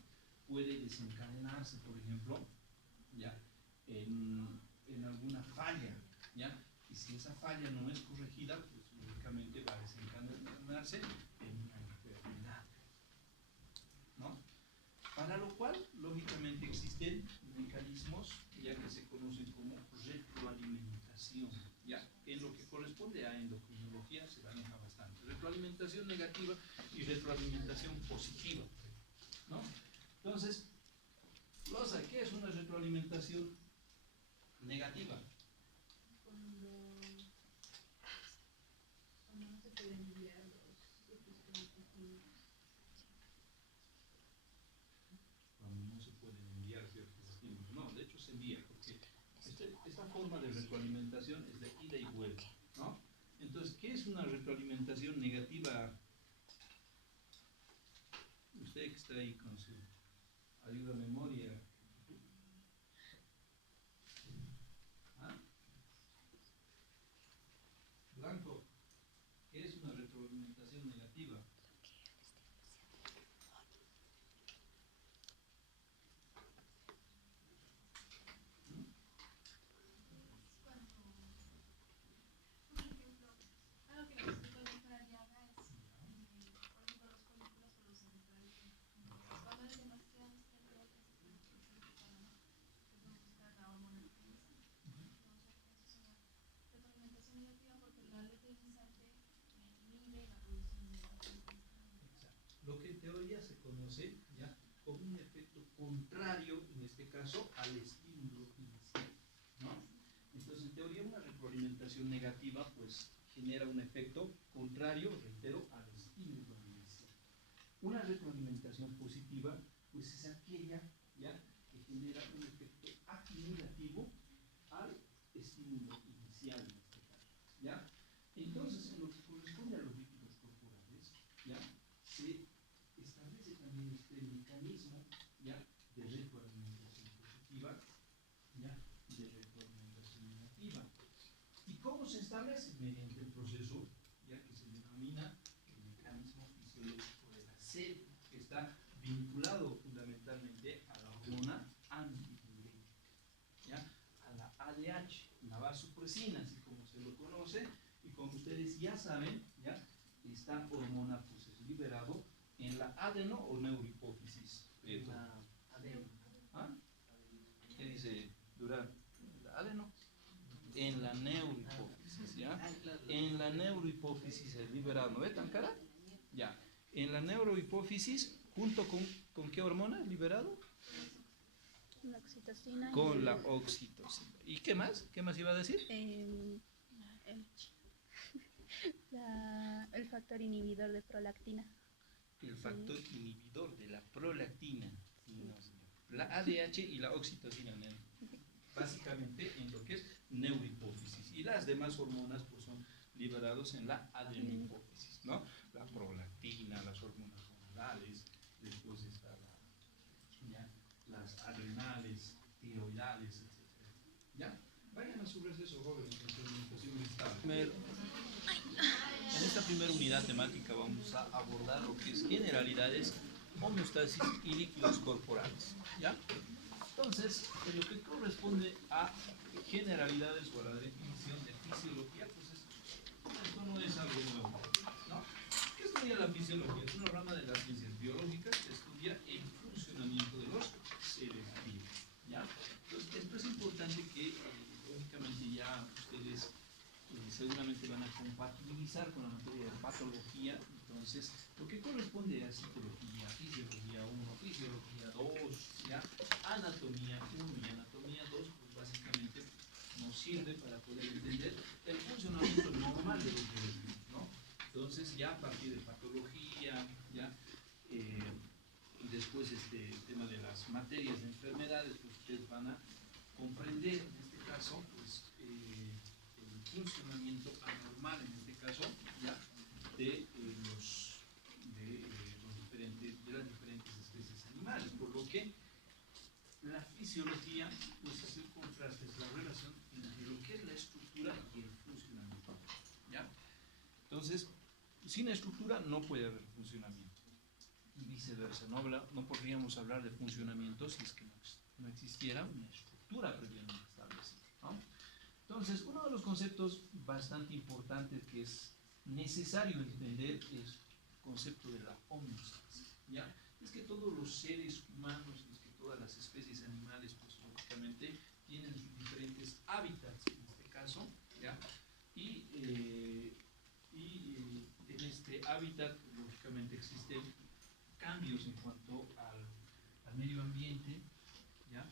Puede desencadenarse, por ejemplo, ya en alguna falla, ¿ya? Y si esa falla no es corregida, pues lógicamente va a desencadenarse en una enfermedad, ¿no? Para lo cual, lógicamente, existen mecanismos ya que se conocen como retroalimentación, ya en lo que corresponde a endocrinología se maneja bastante. Retroalimentación negativa y retroalimentación positiva, ¿no? Entonces, Rosa, ¿qué es una retroalimentación negativa? Cuando no se pueden enviar los estímulos. Cuando no se pueden enviar ciertos estímulos. No, de hecho se envía, porque esta forma de retroalimentación es de ida y vuelta, ¿no? Entonces, ¿qué es una retroalimentación negativa? Usted que está ahí con su ayuda a memoria. ¿Ah? Blanco, ¿qué es una retroalimentación negativa? teoría se conoce ya como un efecto contrario, en este caso, al estímulo inicial, ¿no? Entonces, en teoría, una retroalimentación negativa, pues, genera un efecto contrario, reitero, al estímulo inicial. Una retroalimentación positiva, pues, es aquella, ¿ya?, que genera un efecto acumulativo al estímulo inicial, en este caso, ¿ya? Entonces, en lo que corresponde a los líquidos corporales, ¿ya?, se establece también este mecanismo, ¿ya?, de retroalimentación positiva, ¿ya?, de retroalimentación negativa. ¿Y cómo se establece? Mediante el proceso, ya que se denomina el mecanismo fisiológico de la sed, que está vinculado fundamentalmente a la hormona antidiurética, ¿ya?, a la ADH, la vasopresina, así como se lo conoce, y como ustedes ya saben, ¿ya?, esta hormona pues es liberado en la adeno o neurohipófisis. ¿Ah? ¿Qué dice Durán? ¿La adeno? En la neurohipófisis, ¿ya? En la neurohipófisis es liberado, ¿no ve tan cara? Ya. En la neurohipófisis, junto con ¿qué hormona es liberado? La oxitocina. Con la oxitocina. ¿Y qué más? ¿Qué más iba a decir? El factor inhibidor de prolactina. El factor inhibidor de la prolactina. No, señor. La ADH y la oxitocina, básicamente en lo que es neurohipófisis. Y las demás hormonas pues son liberados en la adenohipófisis, ¿no? La prolactina, las hormonas hormonales, después está las adrenales, tiroidales, etc. ¿Ya? Vayan a su receso, jóvenes, en su alimentación estable. En esta primera unidad temática vamos a abordar lo que es generalidades, homeostasis y líquidos corporales, ¿ya? Entonces, en lo que corresponde a generalidades o a la definición de fisiología, pues esto no es algo nuevo, ¿no? ¿Qué estudia la fisiología? Es una rama de las ciencias biológicas que estudia el funcionamiento de los seres vivos, ¿ya? Entonces, esto es importante que, lógicamente, ya ustedes seguramente van a compatibilizar con la materia de patología. Entonces, lo que corresponde a psicología, fisiología 1, fisiología 2, ¿ya?, anatomía 1 y anatomía 2, pues básicamente nos sirve para poder entender el funcionamiento normal de los seres vivos, ¿no? Entonces, ya a partir de patología, ¿ya?, y después el tema de las materias de enfermedades, pues ustedes van a comprender, en este caso, pues, el funcionamiento anormal, en este caso, ¿ya?, de las diferentes especies animales, por lo que la fisiología pues es el contraste, es la relación entre lo que es la estructura y el funcionamiento, ¿ya? Entonces, sin estructura no puede haber funcionamiento y viceversa, no podríamos hablar de funcionamiento si es que no existiera una estructura previamente establecida, ¿no? Entonces, uno de los conceptos bastante importantes que es necesario entender es el concepto de la homeostasis, ¿ya? Es que todos los seres humanos, es que todas las especies animales, pues lógicamente tienen sus diferentes hábitats, en este caso, ¿ya? Y en este hábitat, lógicamente existen cambios en cuanto al medio ambiente, ¿ya?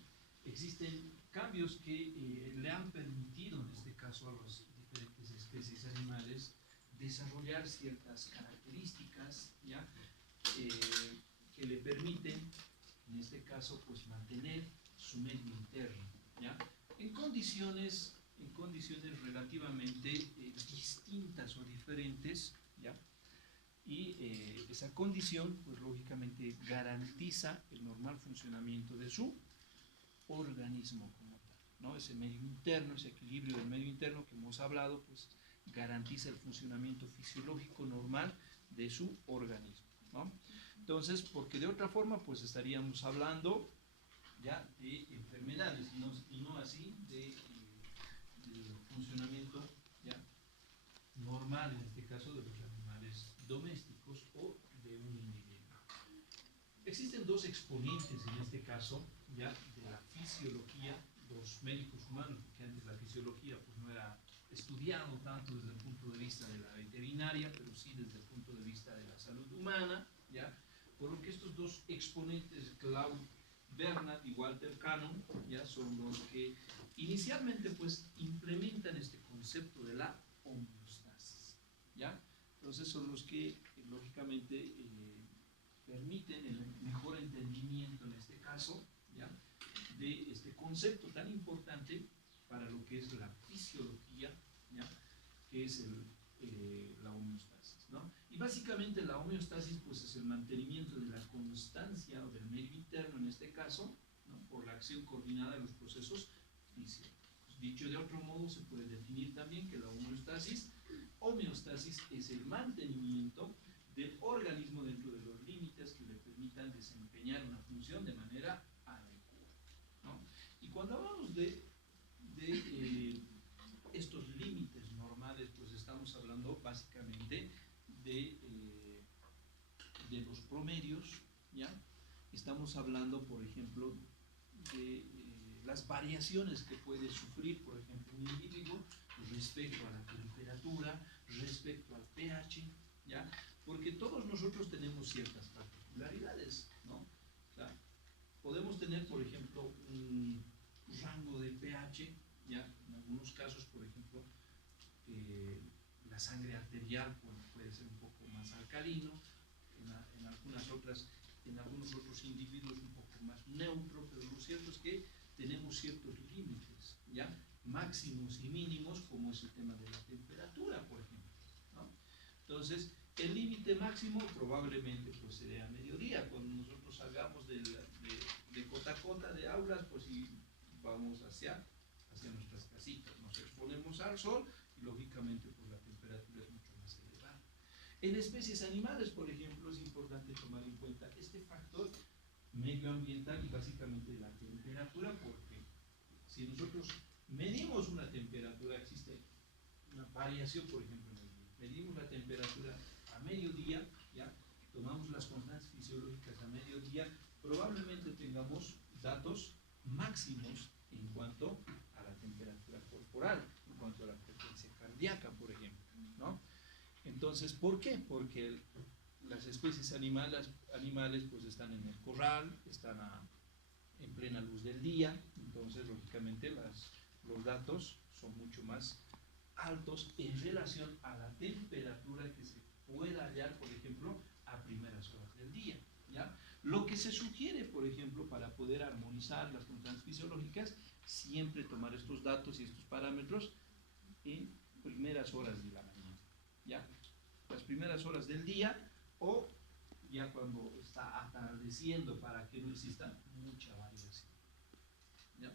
Existen cambios que le han permitido, en este caso, a las diferentes especies animales desarrollar ciertas características, ¿ya?, que le permiten, en este caso, pues mantener su medio interno, ¿ya?, en condiciones relativamente distintas o diferentes, ¿ya? Y esa condición, pues lógicamente garantiza el normal funcionamiento de su organismo como tal, ¿no? Ese medio interno, ese equilibrio del medio interno que hemos hablado, pues garantiza el funcionamiento fisiológico normal de su organismo, ¿no? Entonces, porque de otra forma, pues estaríamos hablando ya de enfermedades y no así de funcionamiento ya normal, en este caso de los animales domésticos o de un individuo. Existen dos exponentes en este caso ya de la fisiología, dos médicos humanos, porque antes la fisiología pues no era estudiado tanto desde el punto de vista de la veterinaria, pero sí desde el punto de vista de la salud humana, ¿ya? Por lo que estos dos exponentes, Claude Bernard y Walter Cannon, ya son los que inicialmente pues implementan este concepto de la homeostasis, ¿ya? Entonces son los que lógicamente permiten el mejor entendimiento en este caso, ¿ya?, de este concepto tan importante para lo que es la fisiología, ¿ya?, que es la homeostasis, ¿no? Y básicamente la homeostasis pues es el mantenimiento de la constancia o del medio interno en este caso, ¿no?, por la acción coordinada de los procesos fisiológicos. Dicho de otro modo, se puede definir también que la homeostasis es el mantenimiento del organismo dentro de los límites que le permitan desempeñar una función de manera adecuada, ¿no? Y cuando hablamos de estos límites normales, pues estamos hablando básicamente de los promedios, ¿ya? Estamos hablando, por ejemplo, de las variaciones que puede sufrir, por ejemplo, un individuo respecto a la temperatura, respecto al pH, ¿ya? Porque todos nosotros tenemos ciertas particularidades, ¿no? O sea, podemos tener, por ejemplo, un rango de pH, ¿ya? En algunos casos, por ejemplo, la sangre arterial puede ser un poco más alcalino, en algunos otros individuos un poco más neutro, pero lo cierto es que tenemos ciertos límites, ¿ya?, máximos y mínimos, como es el tema de la temperatura, por ejemplo, ¿no? Entonces, el límite máximo probablemente pues sería a mediodía, cuando nosotros salgamos de Cotacota, de aulas, pues y vamos hacia nuestras casitas, nos exponemos al sol y lógicamente pues la temperatura es mucho más elevada. En especies animales, por ejemplo, es importante tomar en cuenta este factor medioambiental y básicamente la temperatura, porque si nosotros medimos una temperatura, existe una variación, por ejemplo, en el día. Medimos la temperatura a mediodía, ¿ya?, tomamos las constantes fisiológicas a mediodía, probablemente tengamos datos máximos en cuanto a la temperatura corporal, en cuanto a la frecuencia cardíaca, por ejemplo, ¿no? Entonces, ¿por qué? Porque las especies animales pues están en el corral, están en plena luz del día, entonces lógicamente los datos son mucho más altos en relación a la temperatura que se pueda hallar, por ejemplo, a primeras horas del día, ¿ya? Lo que se sugiere, por ejemplo, para poder armonizar las constantes fisiológicas, siempre tomar estos datos y estos parámetros en primeras horas de la mañana, ¿ya? Las primeras horas del día o ya cuando está atardeciendo, para que no exista mucha variación, ¿ya?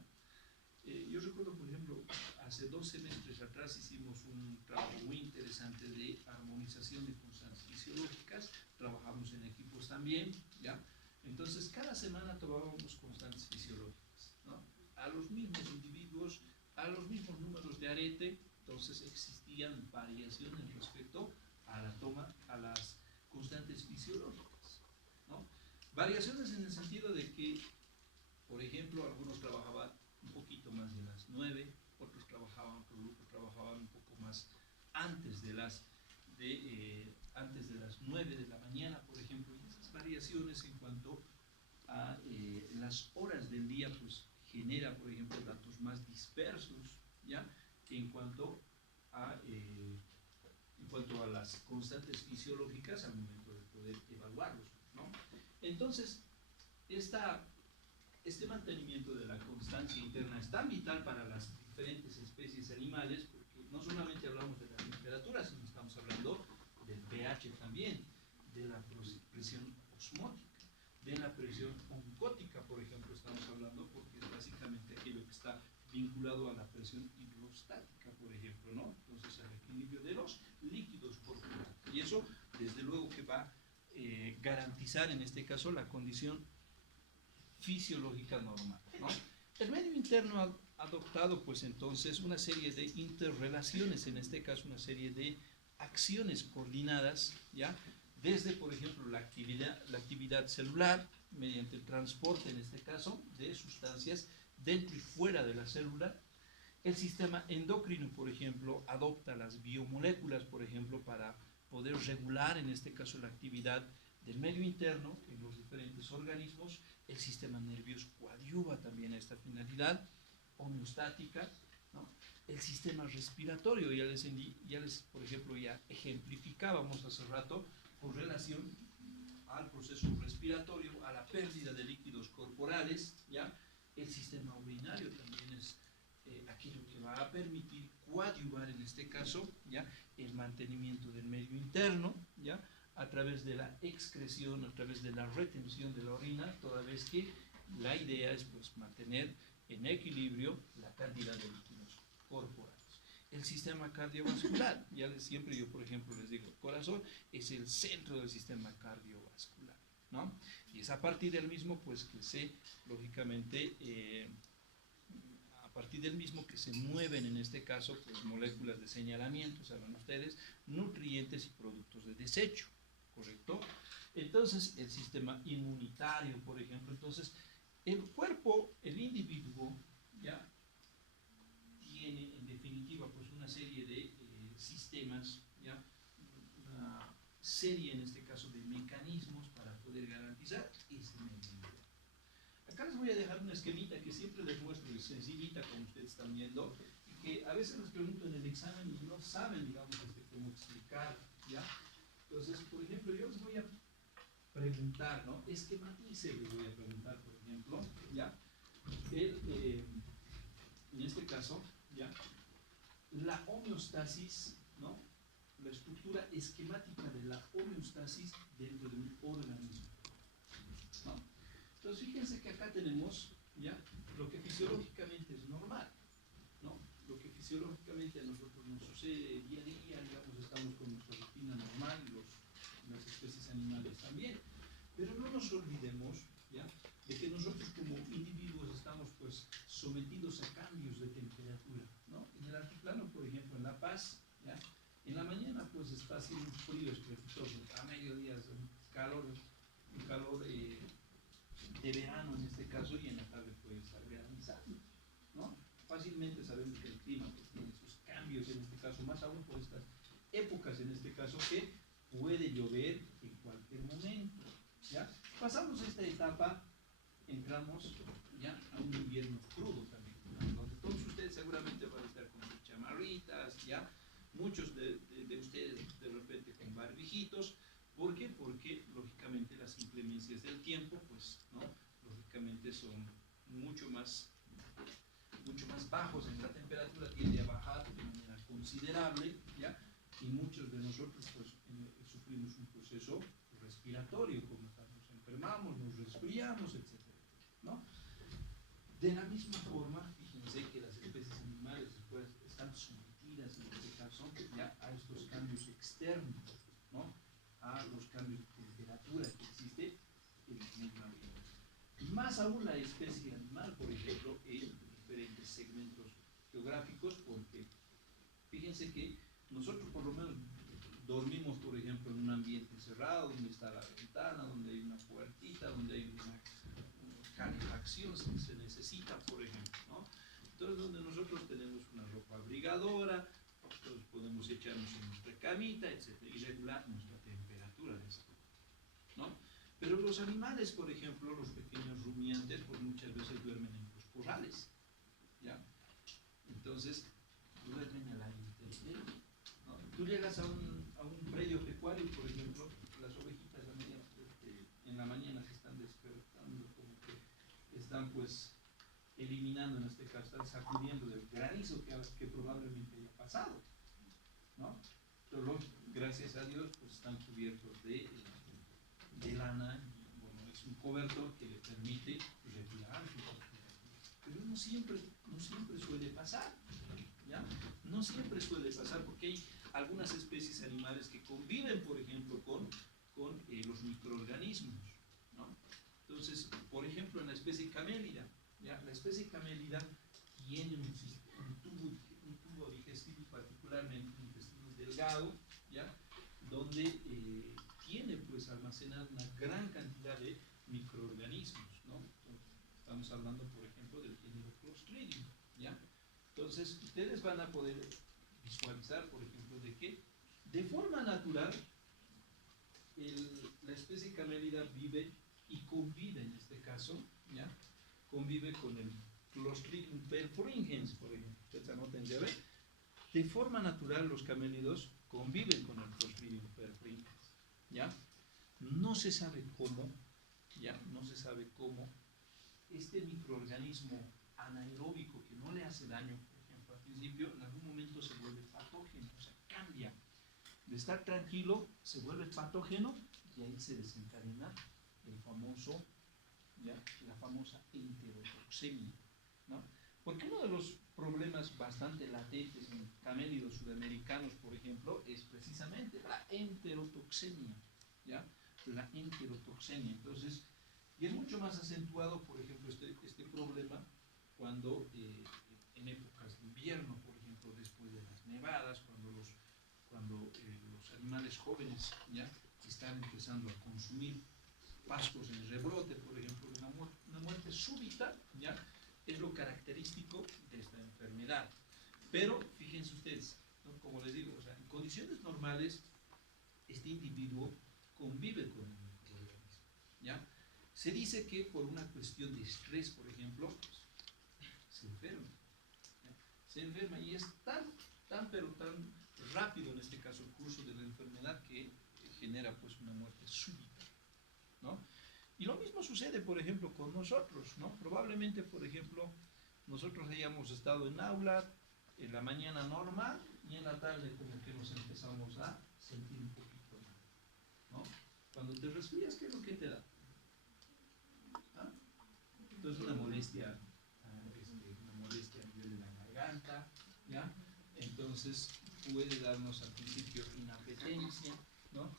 Yo recuerdo, por ejemplo, hace 2 semestres atrás hicimos un trabajo muy interesante de armonización de constantes fisiológicas, trabajamos en equipos también, ¿ya? Entonces, cada semana tomábamos constantes fisiológicas, ¿no?, a los mismos individuos, a los mismos números de arete, entonces existían variaciones respecto a la toma, a las constantes fisiológicas, ¿no? Variaciones en el sentido de que, por ejemplo, algunos trabajaban un poquito más de las 9, otros grupos trabajaban un poco más antes de las 9 de la mañana, por ejemplo, y esas variaciones en cuanto a las horas del día, pues genera, por ejemplo, datos más dispersos, ¿ya?, en cuanto a las constantes fisiológicas al momento de poder evaluarlos, ¿no? Entonces, este mantenimiento de la constancia interna es tan vital para las diferentes especies animales, porque no solamente hablamos de la temperatura, sino estamos hablando del pH también, de la presión osmótica, de la presión oncótica, por ejemplo, estamos hablando, porque es básicamente aquello que está vinculado a la presión hidrostática, por ejemplo, ¿no? Entonces, al equilibrio de los líquidos corporales. Y eso, desde luego, que va a garantizar, en este caso, la condición fisiológica normal, ¿no? El medio interno ha adoptado, pues, entonces, una serie de interrelaciones, en este caso, una serie de acciones coordinadas, ¿ya?, desde, por ejemplo, la actividad celular, mediante el transporte, en este caso, de sustancias dentro y fuera de la célula. El sistema endocrino, por ejemplo, adopta las biomoléculas, por ejemplo, para poder regular, en este caso, la actividad del medio interno en los diferentes organismos. El sistema nervioso coadyuva también a esta finalidad homeostática, ¿no? El sistema respiratorio, por ejemplo, ya ejemplificábamos hace rato con relación al proceso respiratorio, a la pérdida de líquidos corporales, ¿ya? El sistema urinario también es aquello que va a permitir coadyuvar en este caso, ¿ya? El mantenimiento del medio interno, ¿ya? A través de la excreción, a través de la retención de la orina, toda vez que la idea es pues mantener en equilibrio la cantidad de líquidos corporales. El sistema cardiovascular, siempre yo por ejemplo les digo, el corazón es el centro del sistema cardiovascular, ¿no? Y es a partir del mismo pues que se, lógicamente, a partir del mismo que se mueven en este caso pues moléculas de señalamiento, saben ustedes, nutrientes y productos de desecho, ¿correcto? Entonces el sistema inmunitario, por ejemplo, entonces el cuerpo, el individuo, ya tiene en definitiva pues una serie de sistemas, ya una serie en este caso de mecanismos para poder garantizar ese medio ambiente. Acá les voy a dejar una esquemita que siempre les muestro, es sencillita como ustedes están viendo, y que a veces les pregunto en el examen y no saben, digamos, cómo explicar, ¿ya? Entonces, por ejemplo, yo les voy a preguntar, ¿no? Esquematice, les voy a preguntar, por ejemplo, ¿ya? En este caso, ¿ya? La homeostasis, ¿no? La estructura esquemática de la homeostasis dentro de un organismo, ¿no? Entonces, fíjense que acá tenemos, ¿ya? Lo que fisiológicamente es normal, ¿no? Lo que fisiológicamente a nosotros nos sucede día a día, digamos, estamos con nuestra rutina normal, las especies animales también. Pero no nos olvidemos, ¿ya? De que nosotros como individuos estamos pues sometidos a cambios de temperatura, ¿no? En el altiplano, por ejemplo, en La Paz, ¿ya? En la mañana pues está haciendo un frío estrepitoso, a mediodía es un calor de verano en este caso, y en la tarde puede estar granizando, ¿no? Fácilmente sabemos que el clima pues, tiene sus cambios en este caso, más aún por estas épocas en este caso que puede llover en cualquier momento, ¿ya? Pasamos esta etapa, entramos ya a un invierno crudo también, ¿no? Donde todos ustedes seguramente van a estar con sus chamarritas, ¿ya? Muchos de ustedes de repente con barbijitos. ¿Por qué? Porque lógicamente las inclemencias del tiempo, pues, ¿no? Lógicamente son mucho más bajos en la temperatura, tiende a bajar de manera considerable, ¿ya? Y muchos de nosotros pues sufrimos un proceso respiratorio, como tal, nos enfermamos, nos resfriamos, etcétera, ¿no? De la misma forma, fíjense que las especies animales pues, están sometidas en este caso ya a estos cambios externos, ¿no? A los cambios de temperatura que existe en el medio ambiente. Más aún la especie animal, por ejemplo, en diferentes segmentos geográficos, porque fíjense que nosotros por lo menos dormimos, por ejemplo, en un ambiente cerrado, donde está la ventana, donde hay una puertita, donde hay una calefacción si se necesita, por ejemplo, ¿no? Entonces, donde nosotros tenemos una ropa abrigadora, entonces podemos echarnos en nuestra camita, etc., y regular nuestra temperatura de esa forma, ¿no? Pero los animales, por ejemplo, los pequeños rumiantes, pues muchas veces duermen en los corrales, ¿ya? Entonces, duermen al aire libre, ¿no? Tú llegas a un predio pecuario, por ejemplo, las ovejitas en la mañana se están despertando, como que están pues eliminando, en este caso, están sacudiendo del granizo que probablemente haya pasado, ¿no? Entonces, gracias a Dios, pues están cubiertos de lana, y bueno, es un cobertor que le permite regular su temperatura. Pero no siempre suele pasar, ¿ya? No siempre suele pasar, porque hay algunas especies animales que conviven, por ejemplo, con los microorganismos, ¿no? Entonces, por ejemplo, en la especie camélida, ¿ya? La especie camélida tiene un tubo digestivo, particularmente un intestino delgado, ¿ya? Donde tiene pues almacenado una gran cantidad de microorganismos, ¿no? Entonces, estamos hablando, por ejemplo, del género Clostridium, ¿ya? Entonces, ustedes van a poder visualizar, por ejemplo, de que de forma natural la especie camélida vive y convive en este caso, ¿ya? Convive con el Clostridium perfringens, por ejemplo. Ustedes anoten, ¿ya ven? De forma natural los camélidos conviven con el Clostridium perfringens, ¿ya? No se sabe cómo, ¿ya? No se sabe cómo este microorganismo anaeróbico que no le hace daño, por ejemplo, al principio, en algún momento se vuelve patógeno, o sea, cambia. De estar tranquilo, se vuelve patógeno y ahí se desencadena el famoso, ¿ya? La famosa enterotoxemia, ¿no? Porque uno de los problemas bastante latentes en camélidos sudamericanos, por ejemplo, es precisamente la enterotoxemia, ¿ya? La enterotoxemia. Entonces, y es mucho más acentuado, por ejemplo, este problema cuando en épocas de invierno, por ejemplo, después de las nevadas, cuando los animales jóvenes ya están empezando a consumir pastos en rebrote, por ejemplo, una muerte súbita, ya es lo característico de esta enfermedad. Pero fíjense ustedes, ¿no? Como les digo, o sea, en condiciones normales este individuo convive con el microorganismo, ¿ya? Se dice que por una cuestión de estrés, por ejemplo, pues, se enferma, ¿ya? Se enferma y es pero tan rápido en este caso el curso de la enfermedad que genera pues una muerte súbita, ¿no? Y lo mismo sucede, por ejemplo, con nosotros, ¿no? Probablemente, por ejemplo, nosotros hayamos estado en aula en la mañana normal y en la tarde como que nos empezamos a sentir un poquito mal, ¿no? Cuando te resfrías, ¿qué es lo que te da? ¿Ah? Entonces una molestia a nivel de la garganta, ¿ya? Entonces puede darnos al principio inapetencia, ¿no?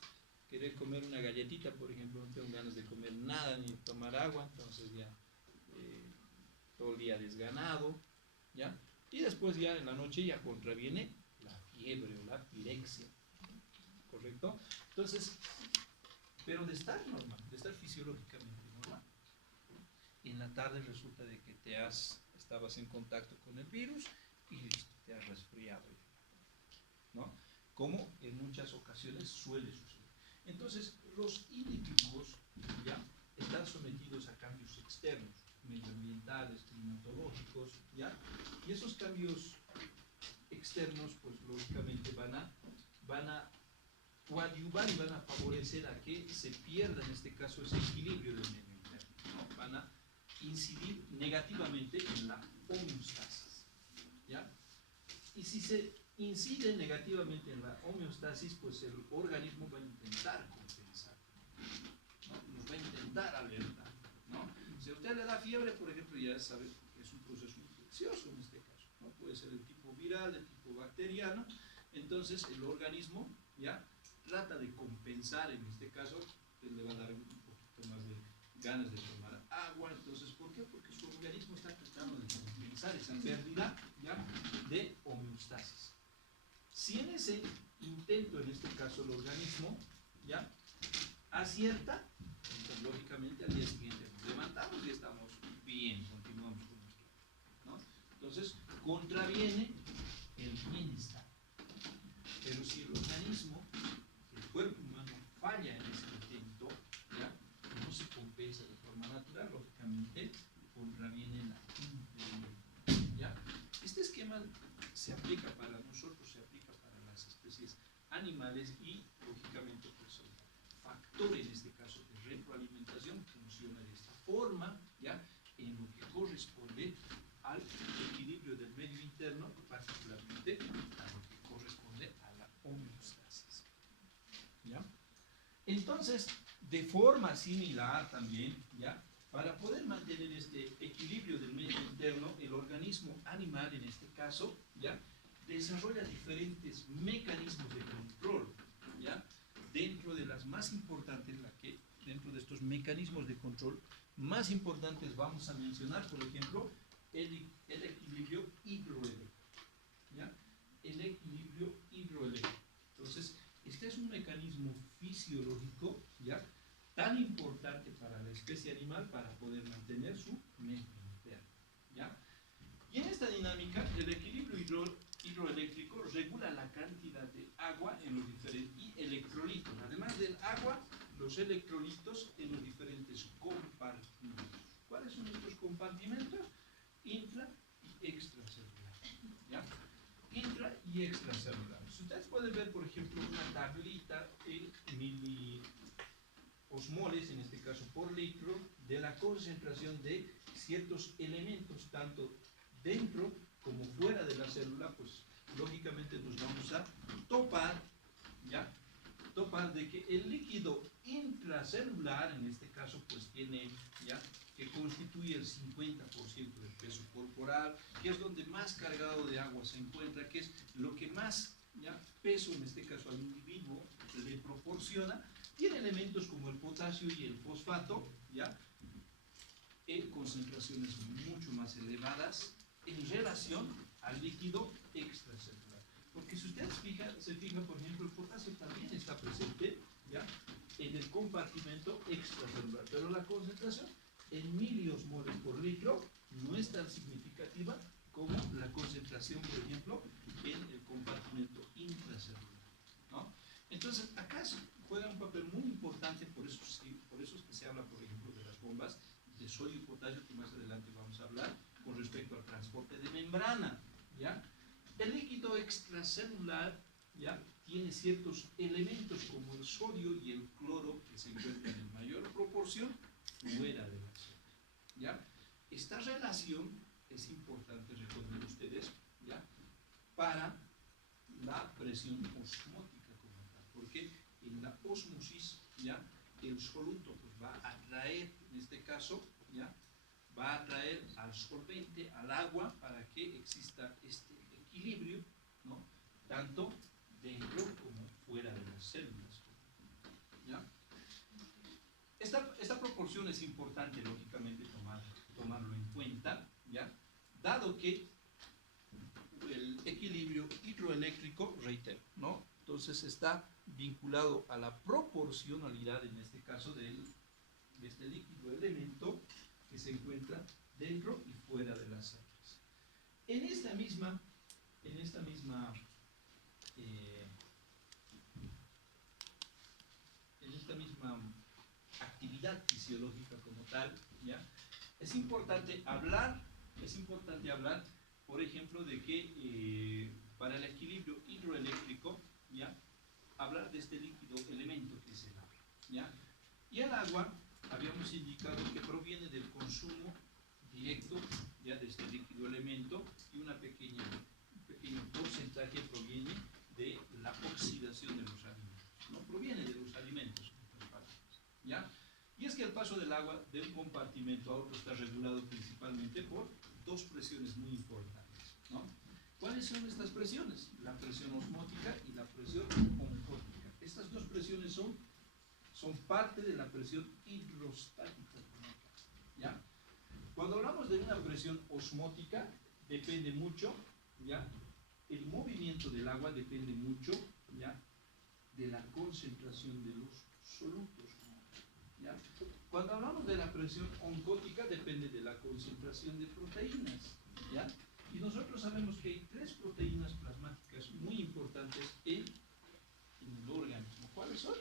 Querer comer una galletita, por ejemplo, no tengo ganas de comer nada ni tomar agua, entonces ya todo el día desganado, ¿ya? Y después ya en la noche ya contraviene la fiebre o la pirexia, ¿correcto? Entonces, pero de estar normal, de estar fisiológicamente normal, en la tarde resulta de que estabas en contacto con el virus y listo, te has resfriado, ¿no? Como en muchas ocasiones suele suceder. Entonces, los individuos ya están sometidos a cambios externos, medioambientales, climatológicos, ¿ya? Y esos cambios externos, pues lógicamente van a coadyuvar y van a favorecer a que se pierda en este caso ese equilibrio del medio interno, ¿no? Van a incidir negativamente en la homeostasis, ¿ya? Y si se incide negativamente en la homeostasis, pues el organismo va a intentar compensar, ¿no? Nos va a intentar alertar, ¿no? Si a usted le da fiebre, por ejemplo, ya sabe que es un proceso infeccioso en este caso, ¿no? Puede ser de tipo viral, de tipo bacteriano, entonces el organismo ya trata de compensar, en este caso, le va a dar un poquito más de ganas de tomar agua. Entonces, ¿por qué? Porque su organismo está tratando de compensar esa pérdida ya de homeostasis. Si en ese intento, en este caso el organismo ya acierta, entonces lógicamente al día siguiente nos levantamos y estamos bien, continuamos con nuestro vida, ¿no? Entonces contraviene el bienestar. Pero si el organismo, el cuerpo humano falla en ese intento, ¿ya? No se compensa de forma natural, lógicamente contraviene la integridad, ¿ya? Este esquema se aplica para nosotros, se aplica para las especies animales y lógicamente pues el factor en este caso de retroalimentación funciona de esta forma, ¿ya? En lo que corresponde al equilibrio del medio interno, particularmente a lo que corresponde a la homeostasis, ¿ya? Entonces, de forma similar también, ¿ya? Para poder mantener este equilibrio del medio interno, el organismo animal, en este caso, ¿ya? Desarrolla diferentes mecanismos de control, ¿ya? Dentro de las más importantes, dentro de estos mecanismos de control más importantes vamos a mencionar, por ejemplo, el equilibrio hidroeléctrico, ¿ya? El equilibrio hidroeléctrico. Entonces, este es un mecanismo fisiológico, ¿ya? Tan importante para la especie animal para poder mantener su medio interno, ¿ya? Y en esta dinámica, el equilibrio hidroeléctrico regula la cantidad de agua en los diferentes y electrolitos. Además del agua, los electrolitos en los diferentes compartimentos. ¿Cuáles son estos compartimentos? Intra y extracelular. ¿Ya? Intra y extracelular. Si ustedes pueden ver, por ejemplo, una tablita en miliosmoles, en este caso por litro, de la concentración de ciertos elementos, tanto dentro como fuera de la célula, pues lógicamente nos vamos a topar, ¿ya? Topar de que el líquido intracelular, en este caso, pues tiene, ¿ya?, que constituye el 50% del peso corporal, que es donde más cargado de agua se encuentra, que es lo que más, ¿ya?, peso, en este caso, al individuo le proporciona. Tiene elementos como el potasio y el fosfato, ¿ya?, en concentraciones mucho más elevadas en relación al líquido extracelular. Porque si ustedes se fijan, por ejemplo, el potasio también está presente, ¿ya?, en el compartimento extracelular, pero la concentración en miliosmoles por litro no es tan significativa como la concentración, por ejemplo, en el compartimento intracelular, ¿no? Entonces, acá juega un papel muy importante, por eso es que se habla, por ejemplo, de las bombas de sodio y potasio, que más adelante vamos a hablar, con respecto al transporte de membrana, ¿ya? El líquido extracelular, ¿ya?, tiene ciertos elementos como el sodio y el cloro que se encuentran en mayor proporción fuera de la célula, ¿ya? Esta relación es importante recordar ustedes, ¿ya?, para la presión osmótica como tal, porque en la osmosis, ¿ya?, el soluto pues va a atraer, en este caso, ¿ya?, va a atraer al solvente, al agua, para que exista este equilibrio, ¿no?, tanto dentro como fuera de las células, ¿ya? Esta proporción es importante, lógicamente, tomarlo en cuenta, ¿ya?, dado que el equilibrio hidroeléctrico, reitero, ¿no?, entonces está vinculado a la proporcionalidad, en este caso, de este líquido elemento que se encuentra dentro y fuera de las células. En esta misma actividad fisiológica como tal, ¿ya?, es importante hablar, por ejemplo, de que para el equilibrio hidroeléctrico, ¿ya?, hablar de este líquido elemento que es el agua, ¿ya? Y el agua, habíamos indicado que proviene del consumo directo, ya, de este líquido elemento, y un pequeño porcentaje proviene de la oxidación de los alimentos, ¿no? Proviene de los alimentos, ¿ya? Y es que el paso del agua de un compartimento a otro está regulado principalmente por dos presiones muy importantes, ¿no? ¿Cuáles son estas presiones? La presión osmótica y la presión oncótica. Estas dos presiones son parte de la presión hidrostática, ¿ya? Cuando hablamos de una presión osmótica, depende mucho, ¿ya?, el movimiento del agua depende mucho, ¿ya?, de la concentración de los solutos, ¿ya? Cuando hablamos de la presión oncótica, depende de la concentración de proteínas, ¿ya? Y nosotros sabemos que hay tres proteínas plasmáticas muy importantes en el organismo. ¿Cuáles son?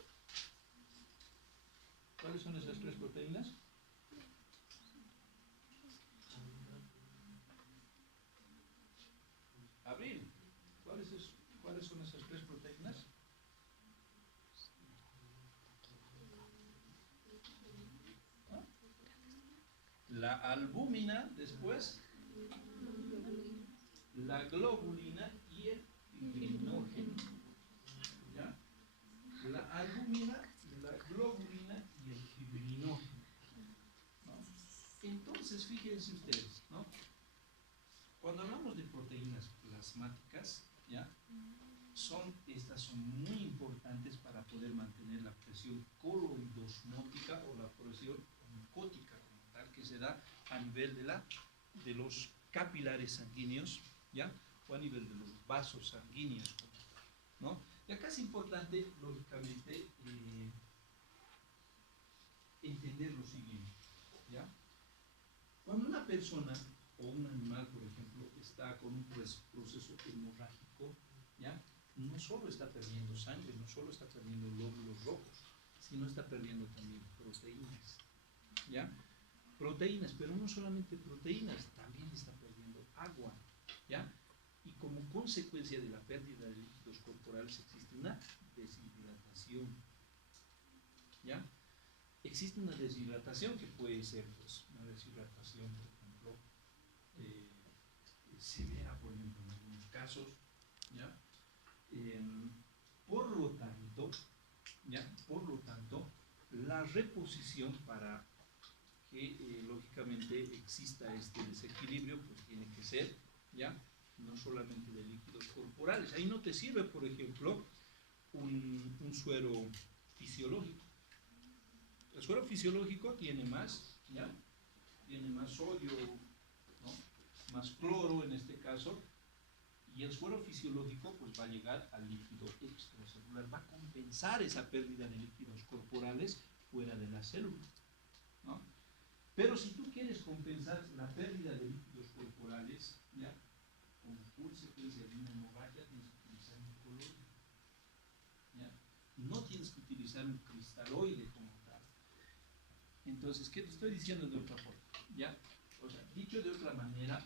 ¿Cuáles son esas tres proteínas? Abril, ¿cuáles son esas tres proteínas? ¿Ah? La albúmina, después la globulina y el fibrinógeno, ¿ya? La albúmina, la globulina y el fibrinógeno, ¿no? Entonces, fíjense ustedes, ¿no?, cuando hablamos de proteínas plasmáticas, ¿ya?, estas son muy importantes para poder mantener la presión coloidosmótica o la presión oncótica como tal, que se da a nivel de los capilares sanguíneos, ¿ya?, o a nivel de los vasos sanguíneos, ¿no? Y acá es importante, lógicamente, entender lo siguiente, ¿ya? Cuando una persona o un animal, por ejemplo, está con un proceso hemorrágico, ¿ya?, no solo está perdiendo sangre, no solo está perdiendo glóbulos rojos, sino está perdiendo también proteínas, ¿ya? Proteínas, pero no solamente proteínas, también está perdiendo agua, ¿ya? Y como consecuencia de la pérdida de líquidos corporales existe una deshidratación, ¿ya? Existe una deshidratación que puede ser, pues, una deshidratación, por ejemplo, severa, por ejemplo, en algunos casos, ¿ya? Por lo tanto, ¿ya? Por lo tanto, la reposición para que lógicamente exista este desequilibrio, pues tiene que ser, ¿ya? No solamente de líquidos corporales. Ahí no te sirve, por ejemplo, un suero fisiológico. El suero fisiológico tiene más, ¿ya? Tiene más sodio, ¿no? Más cloro en este caso, y el suero fisiológico pues va a llegar al líquido extracelular, va a compensar esa pérdida de líquidos corporales fuera de la célula, ¿no? Pero si tú quieres compensar la pérdida de líquidos corporales, ¿ya? Como consecuencia de una hemorragia, tienes que utilizar un coloide, ¿ya? No tienes que utilizar un cristaloide como tal. Entonces, ¿qué te estoy diciendo de otra forma? ¿Ya? O sea, dicho de otra manera,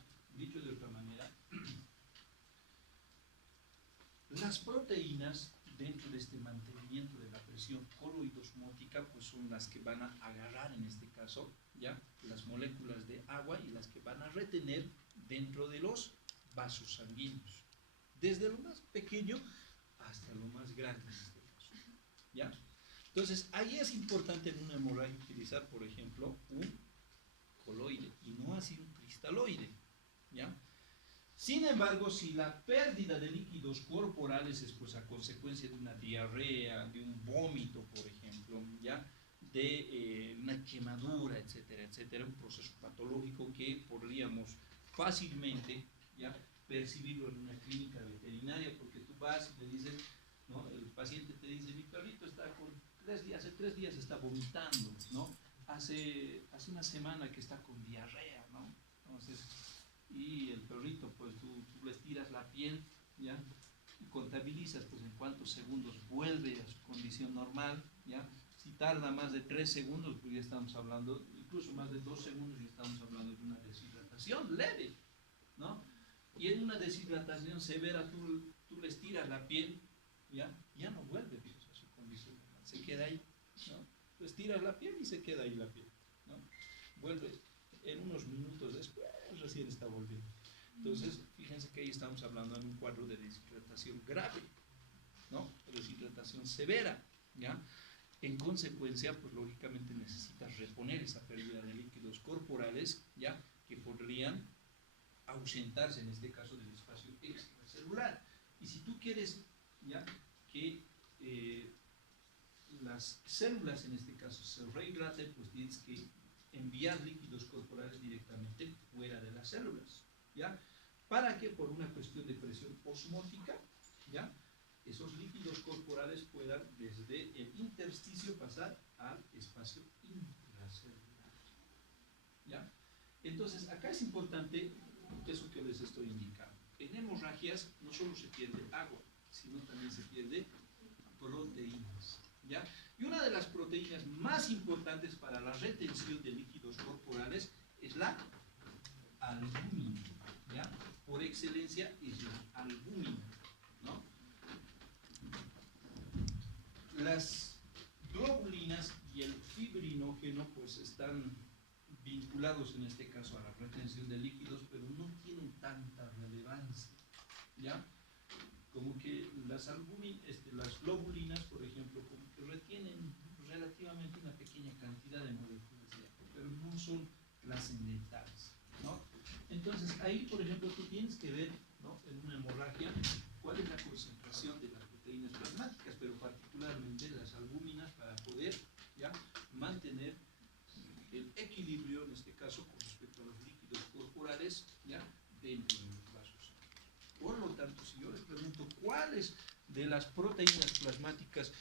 las proteínas dentro de este mantenimiento de la presión coloidosmótica pues son las que van a agarrar en este caso, ¿ya? Las moléculas de agua y las que van a retener dentro de los vasos sanguíneos, desde lo más pequeño hasta lo más grande en este caso, ¿ya? Entonces, ahí es importante en una hemorragia utilizar, por ejemplo, un coloide y no así un cristaloide, ¿ya? Sin embargo, si la pérdida de líquidos corporales es pues a consecuencia de una diarrea, de un vómito, por ejemplo, ¿ya? De una quemadura, etcétera, etcétera, un proceso patológico que podríamos fácilmente, ¿ya? Percibirlo en una clínica veterinaria, porque tú vas y te dices, ¿no? El paciente te dice, mi perrito está con 3 días, hace 3 días está vomitando, ¿no? Hace una semana que está con diarrea, ¿no? Entonces, y el perrito, pues tú le estiras la piel, ¿ya? Y contabilizas, pues en cuántos segundos vuelve a su condición normal, ¿ya? Si tarda más de 3 segundos, pues ya estamos hablando, incluso más de 2 segundos, ya estamos hablando de una deshidratación leve, ¿no? Y en una deshidratación severa, tú le estiras la piel, ya no vuelve, pues, a su condición normal, se queda ahí, ¿no? Tú estiras la piel y se queda ahí la piel, ¿no? Vuelve en unos minutos después, recién está volviendo. Entonces, fíjense que ahí estamos hablando en un cuadro de deshidratación grave, ¿no? De deshidratación severa, ¿ya? En consecuencia, pues lógicamente necesitas reponer esa pérdida de líquidos corporales, ¿ya? Que podrían ausentarse en este caso del espacio extracelular. Y si tú quieres, ¿ya? Que las células en este caso se rehidraten, pues tienes que enviar líquidos corporales directamente fuera de las células, ¿ya? Para que por una cuestión de presión osmótica, ¿ya? Esos líquidos corporales puedan desde el intersticio pasar al espacio intracelular, ¿ya? Entonces, acá es importante eso que les estoy indicando. En hemorragias no solo se pierde agua, sino también se pierde proteínas, ¿ya? Y una de las proteínas más importantes para la retención de líquidos corporales es la albúmina, ¿ya? Por excelencia es la albúmina, ¿no? Las globulinas y el fibrinógeno pues están vinculados en este caso a la retención de líquidos, pero no tienen tanta relevancia, ¿ya? Como que las globulinas, por ejemplo, como que retienen relativamente una pequeña cantidad de moléculas de agua, pero no son trascendentales, ¿no? Entonces, ahí, por ejemplo, tú tienes que ver, ¿no? En una hemorragia, cuál es la concentración de las proteínas plasmáticas, pero particularmente las albúminas, para poder, ¿ya? Mantener el equilibrio, en este caso, con respecto a los líquidos corporales, ¿ya? Dentro de los vasos. Por lo tanto, si yo les pregunto cuáles de las proteínas plasmáticas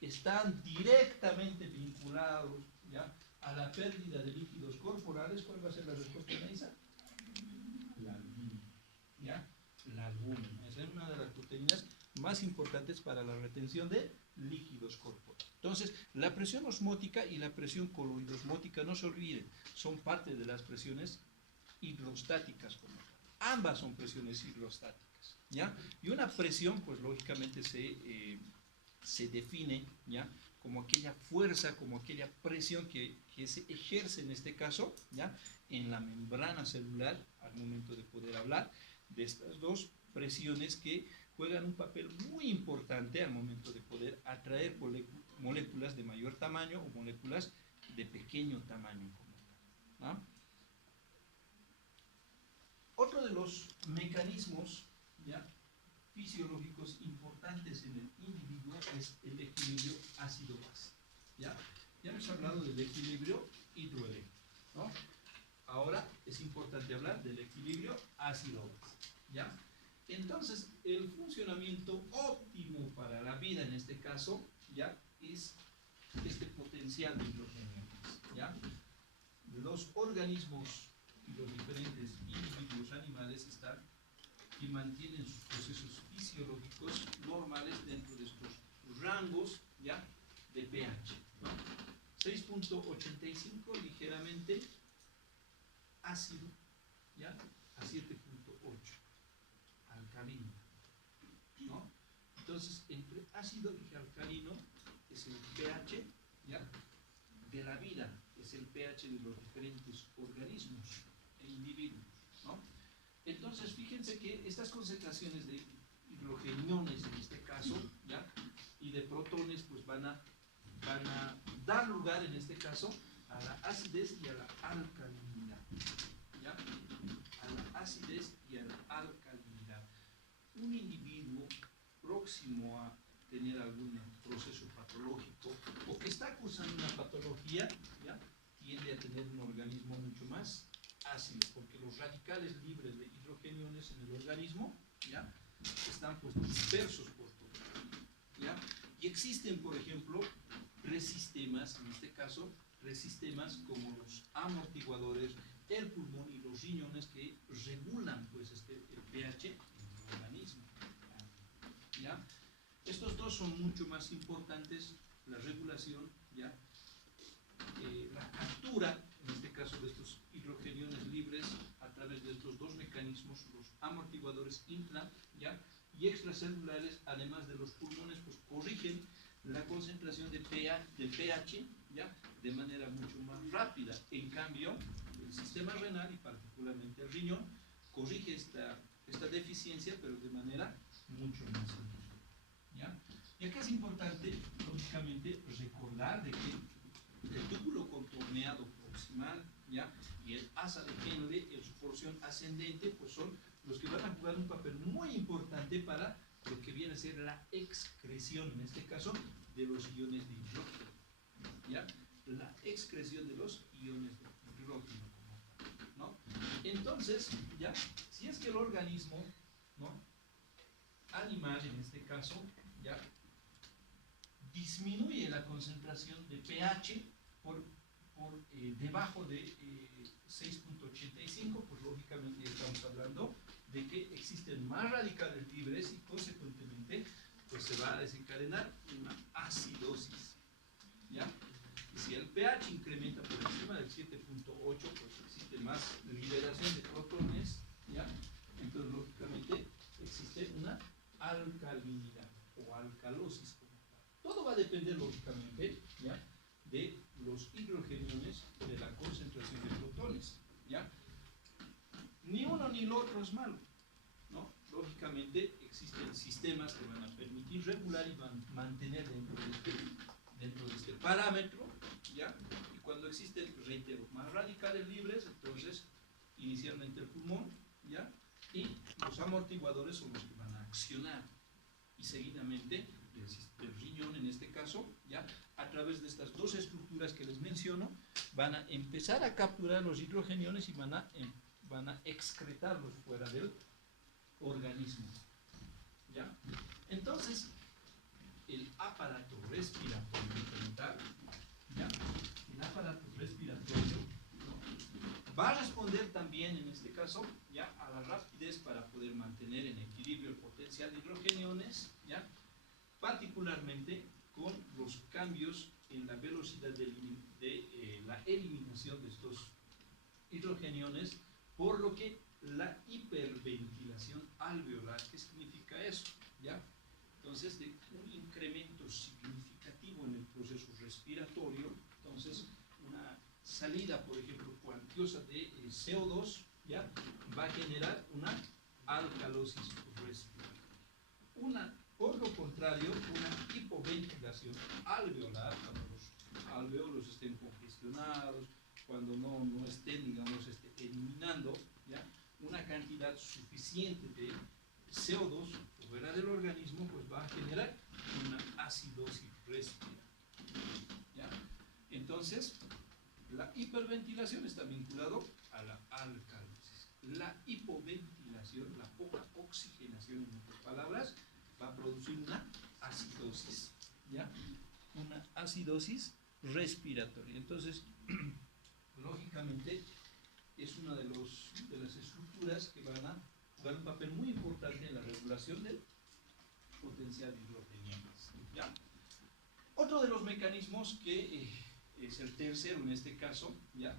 están directamente vinculados, ¿ya? A la pérdida de líquidos corporales, ¿cuál va a ser la respuesta de esa? La albúmina, ¿ya? La albúmina. Esa es una de las proteínas más importantes para la retención de líquidos corporales. Entonces, la presión osmótica y la presión coloidosmótica, no se olviden, son parte de las presiones hidrostáticas como tal. Ambas son presiones hidrostáticas, ¿ya? Y una presión, pues lógicamente se define, ¿ya?, como aquella fuerza, como aquella presión que se ejerce en este caso, ¿ya?, en la membrana celular al momento de poder hablar de estas dos presiones que juegan un papel muy importante al momento de poder atraer moléculas de mayor tamaño o moléculas de pequeño tamaño como tal, ¿no? Otro de los mecanismos, ¿ya?, fisiológicos importantes en el individuo es el equilibrio ácido-base. ¿Ya? Ya hemos hablado del equilibrio hidroeléctrico, ¿no? Ahora es importante hablar del equilibrio ácido-base. ¿Ya? Entonces, el funcionamiento óptimo para la vida en este caso, ¿ya?, es este potencial de hidrogenio. ¿Ya? Los organismos y los diferentes individuos animales están y mantienen sus procesos fisiológicos normales dentro de estos rangos, ¿ya?, de pH, ¿no? 6.85 ligeramente ácido, ¿ya?, a 7.8 alcalino, ¿no? Entonces, entre ácido y alcalino es el pH, ¿ya?, de la vida, es el pH de los diferentes organismos e individuos, ¿no? Entonces, fíjense que estas concentraciones de hidrogeniones, en este caso, ¿ya?, y de protones, pues van a dar lugar, en este caso, a la acidez y a la alcalinidad. ¿Ya? A la acidez y a la alcalinidad. Un individuo próximo a tener algún proceso patológico o que está cursando una patología, ¿ya?, tiende a tener un organismo mucho más ácido, porque los radicales libres de hidrogeniones en el organismo, ¿ya?, están pues dispersos por todo, ¿ya? Y existen, por ejemplo, resistemas, en este caso, resistemas como los amortiguadores, el pulmón y los riñones que regulan pues el pH en el organismo, ¿ya? Estos dos son mucho más importantes, la regulación, ¿ya?, la captura, en este caso, de estos hidrogeniones libres a través de estos dos mecanismos, los amortiguadores intra, ¿ya?, y extracelulares, además de los pulmones, pues corrigen la concentración de pH, ¿ya?, de manera mucho más rápida. En cambio, el sistema renal y particularmente el riñón corrige esta deficiencia, pero de manera mucho más lenta, ¿ya? Y acá es importante, lógicamente, recordar de que el túbulo contorneado proximal, ¿ya?, y el asa de Henle en su porción ascendente, pues son los que van a jugar un papel muy importante para lo que viene a ser la excreción, en este caso, de los iones de hidrógeno, ¿ya? La excreción de los iones de hidrógeno, ¿no? Entonces, ¿ya?, si es que el organismo, ¿no?, animal, en este caso, ¿ya?, disminuye la concentración de pH por debajo de 6.85, pues lógicamente estamos hablando de que existen más radicales libres y consecuentemente pues se va a desencadenar una acidosis, ¿ya? Y si el pH incrementa por encima del 7.8, pues existe más liberación de protones, ¿ya? Entonces lógicamente existe una alcalinidad o alcalosis como tal. Todo va a depender lógicamente, ¿ya?, de los hidrogeniones, de la concentración de protones, ¿ya? Ni uno ni lo otro es malo, ¿no? Lógicamente existen sistemas que van a permitir regular y van a mantener dentro de este parámetro, ¿ya? Y cuando existen, reitero, más radicales libres, entonces inicialmente el pulmón, ¿ya?, y los amortiguadores son los que van a accionar, y seguidamente el riñón, en este caso, ¿ya?, a través de estas dos estructuras que les menciono, van a empezar a capturar los hidrogeniones y van a excretarlos fuera del organismo, ¿ya? Entonces, el aparato respiratorio como tal, ¿ya?, el aparato respiratorio, ¿no?, va va a responder también en este caso ya a la rapidez para poder mantener en equilibrio el potencial de hidrogeniones, ya, particularmente con los cambios en la velocidad de la eliminación de estos hidrogeniones, por lo que la hiperventilación alveolar, ¿qué significa eso? ¿Ya? Entonces, de un incremento significativo en el proceso respiratorio, entonces una salida, por ejemplo, cuantiosa de CO2, ¿ya? Va a generar una alcalosis respiratoria. Por lo contrario, una hipoventilación alveolar, cuando los alveolos estén congestionados, cuando no estén, digamos, eliminando, ¿ya?, una cantidad suficiente de CO2 fuera del organismo, pues va a generar una acidosis respiratoria, ¿ya? Entonces, la hiperventilación está vinculado a la alcalosis. La hipoventilación, la poca oxigenación, en otras palabras, va a producir una acidosis, ¿ya? Una acidosis respiratoria. Entonces, lógicamente, es una de las estructuras que van a jugar un papel muy importante en la regulación del potencial de hidrogeniones, ¿ya? Otro de los mecanismos que es el tercero en este caso, ¿ya?,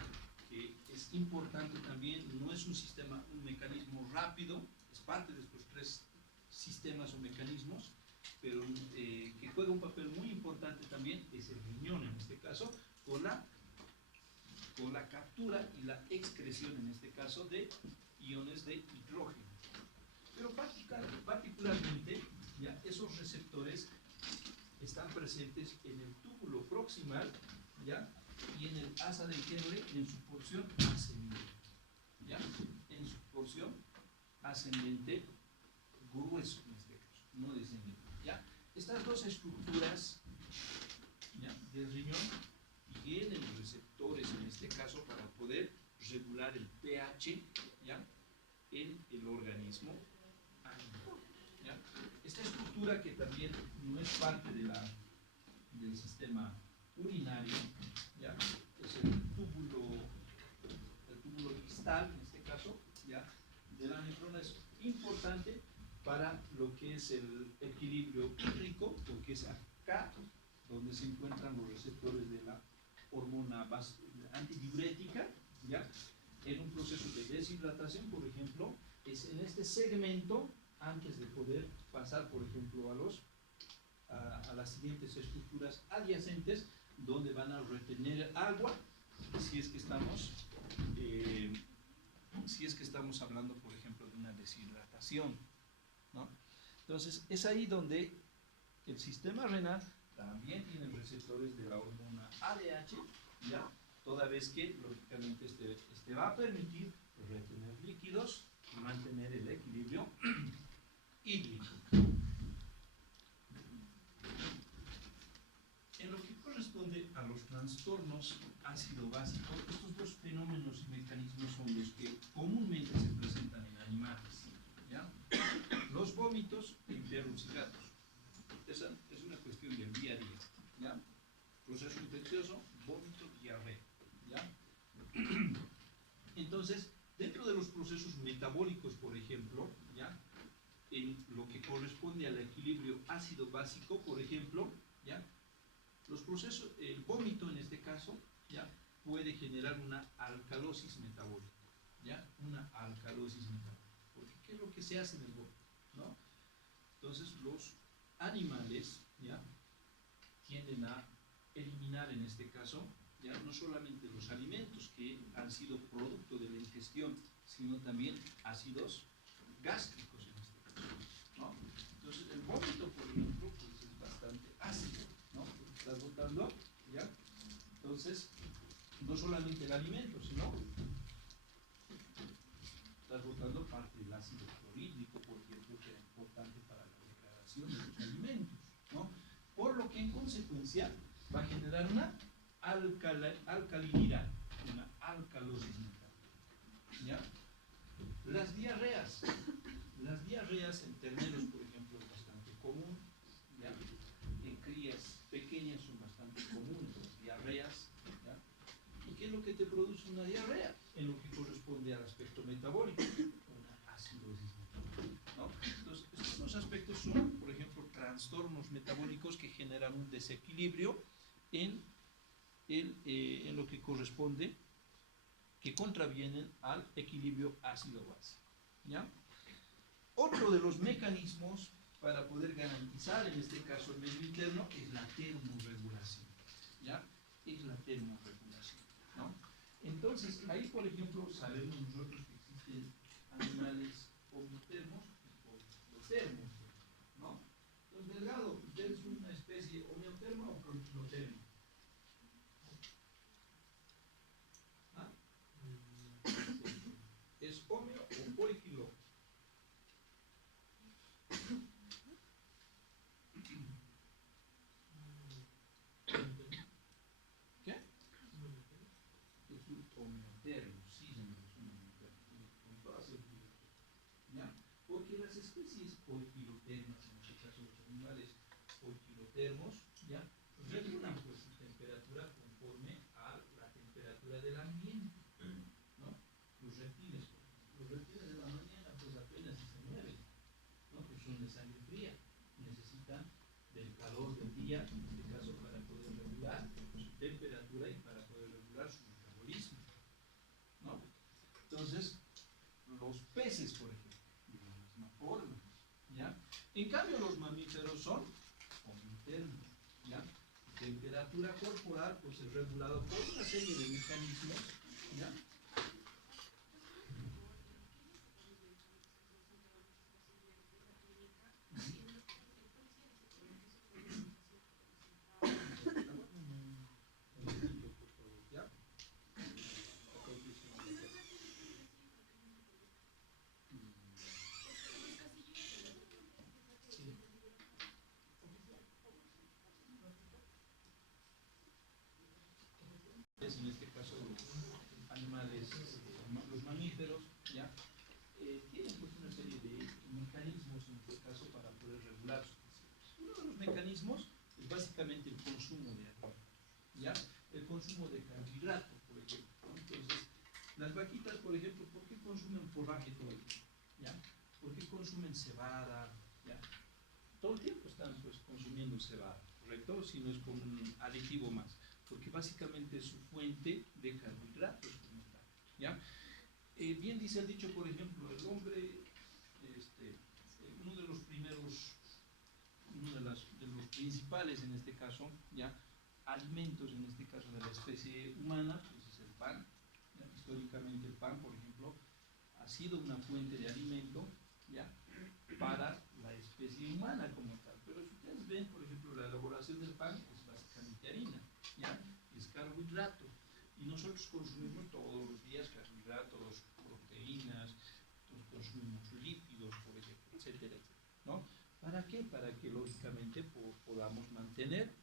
que es importante también, no es un mecanismo rápido, es parte de estos tres sistemas o mecanismos, pero que juega un papel muy importante también, es el riñón en este caso, con la captura y la excreción en este caso de iones de hidrógeno. Pero particularmente, ya, esos receptores están presentes en el túbulo proximal, ¿ya?, y en el asa del Henle en su porción ascendente, ¿ya?, en su porción ascendente grueso en este caso, no descendente, ¿ya? Estas dos estructuras, ¿ya?, del riñón tienen receptores en este caso para poder regular el pH, ¿ya?, en el organismo animal, ¿ya? Esta estructura, que también no es parte del sistema urinario, ¿ya?, es el túbulo distal en este caso, ¿ya?, de la nefrona, es importante para lo que es el equilibrio hídrico, porque es acá donde se encuentran los receptores de la hormona antidiurética, ¿ya?, en un proceso de deshidratación, por ejemplo, es en este segmento, antes de poder pasar, por ejemplo, a las siguientes estructuras adyacentes, donde van a retener agua, si es que estamos hablando, por ejemplo, de una deshidratación, ¿no? Entonces, es ahí donde el sistema renal también tiene receptores de la hormona ADH, ¿ya?, toda vez que, lógicamente, este va a permitir retener líquidos y mantener el equilibrio hídrico. En lo que corresponde a los trastornos ácido-básico, estos dos fenómenos y mecanismos son los que comúnmente se presentan en animales, ¿ya? Los vómitos en perros y gatos. Esa es una cuestión del día a día, ¿ya? Proceso infeccioso, vómito, diarrea, ¿ya? Entonces, dentro de los procesos metabólicos, por ejemplo, ¿ya?, en lo que corresponde al equilibrio ácido-básico, por ejemplo, ¿ya?, los procesos, el vómito en este caso, ¿ya?, puede generar una alcalosis metabólica, ¿ya?, una alcalosis metabólica. Porque ¿qué es lo que se hace en el vómito?, ¿no? Entonces, los animales, ¿ya?, tienden a eliminar en este caso, ya, no solamente los alimentos que han sido producto de la ingestión, sino también ácidos gástricos en este caso, ¿no? Entonces, el vómito, por ejemplo, pues es bastante ácido, ¿no? Estás botando, ¿ya? Entonces, no solamente el alimento, sino estás botando parte del ácido clorhídrico, por ejemplo, que es importante para la degradación de los alimentos, ¿no? Por lo que, en consecuencia, va a generar una alcalinidad, una alcalosis metabólica, ¿ya? Las diarreas en terneros, por ejemplo, es bastante común, ¿ya? En crías pequeñas son bastante comunes las diarreas, ¿ya? ¿Y qué es lo que te produce una diarrea? en lo que corresponde al aspecto metabólico, una acidosis metabólica, ¿no? Entonces, estos dos aspectos son, por ejemplo, trastornos metabólicos que generan un desequilibrio en lo que corresponde, que contravienen al equilibrio ácido-básico, ¿ya? Otro de los mecanismos para poder garantizar, en este caso, el medio interno, es la termorregulación, ¿ya? Es la termorregulación, ¿no? Entonces, ahí, por ejemplo, sabemos nosotros que existen animales homeotermos y poiquilotermos, ¿no? Entonces, Delgado, ¿usted es una especie homeoterma o poiquiloterma? ¿Ah? ¿Es homeo o poiquilo? ¿Qué? Es un homeotermo, sí, señor, es un homeotermo, con toda seguridad, ¿ya? Porque las especies poiquilotermas, en este caso los animales poiquilotermos, ¿ya? Regulan pues su temperatura conforme a la temperatura del ambiente, ¿no? Los reptiles, por ejemplo, los reptiles de la mañana pues apenas si se mueven, ¿no? Pues son de sangre fría, necesitan del calor del día, en este caso para poder regular su temperatura y para poder regular su metabolismo, ¿no? Entonces, los peces, por ejemplo, de la misma forma, ¿ya? En cambio, los mamíferos son homeotermos, ¿ya? Su temperatura corporal pues es regulado por una serie de mecanismos, ¿ya? ¿Ya? En este caso los animales, los mamíferos, ¿ya? Tienen pues una serie de mecanismos en este caso para poder regular sus funciones. Uno de los mecanismos es básicamente el consumo de alimentos, ¿ya? El consumo de carbohidratos, por ejemplo, ¿no? Entonces, las vaquitas, por ejemplo, ¿por qué consumen forraje todo el tiempo? ¿Ya? ¿Por qué consumen cebada? ¿Ya? Todo el tiempo están pues consumiendo cebada, ¿correcto? Si no es con un aditivo más, porque básicamente es su fuente de carbohidratos, ¿ya? Bien dice el dicho, por ejemplo, el hombre, uno de los primeros, de los principales en este caso, ¿ya? Alimentos en este caso de la especie humana, pues es el pan, ¿ya? Históricamente el pan, por ejemplo, ha sido una fuente de alimento, ¿ya? Para la especie humana como tal. Pero si ustedes ven, por ejemplo, la elaboración del pan es básicamente harina, ¿ya? Es carbohidrato. Y nosotros consumimos todos los días carbohidratos, proteínas, consumimos lípidos, por ejemplo, etcétera, etcétera, ¿no? ¿Para qué? Para que lógicamente podamos mantener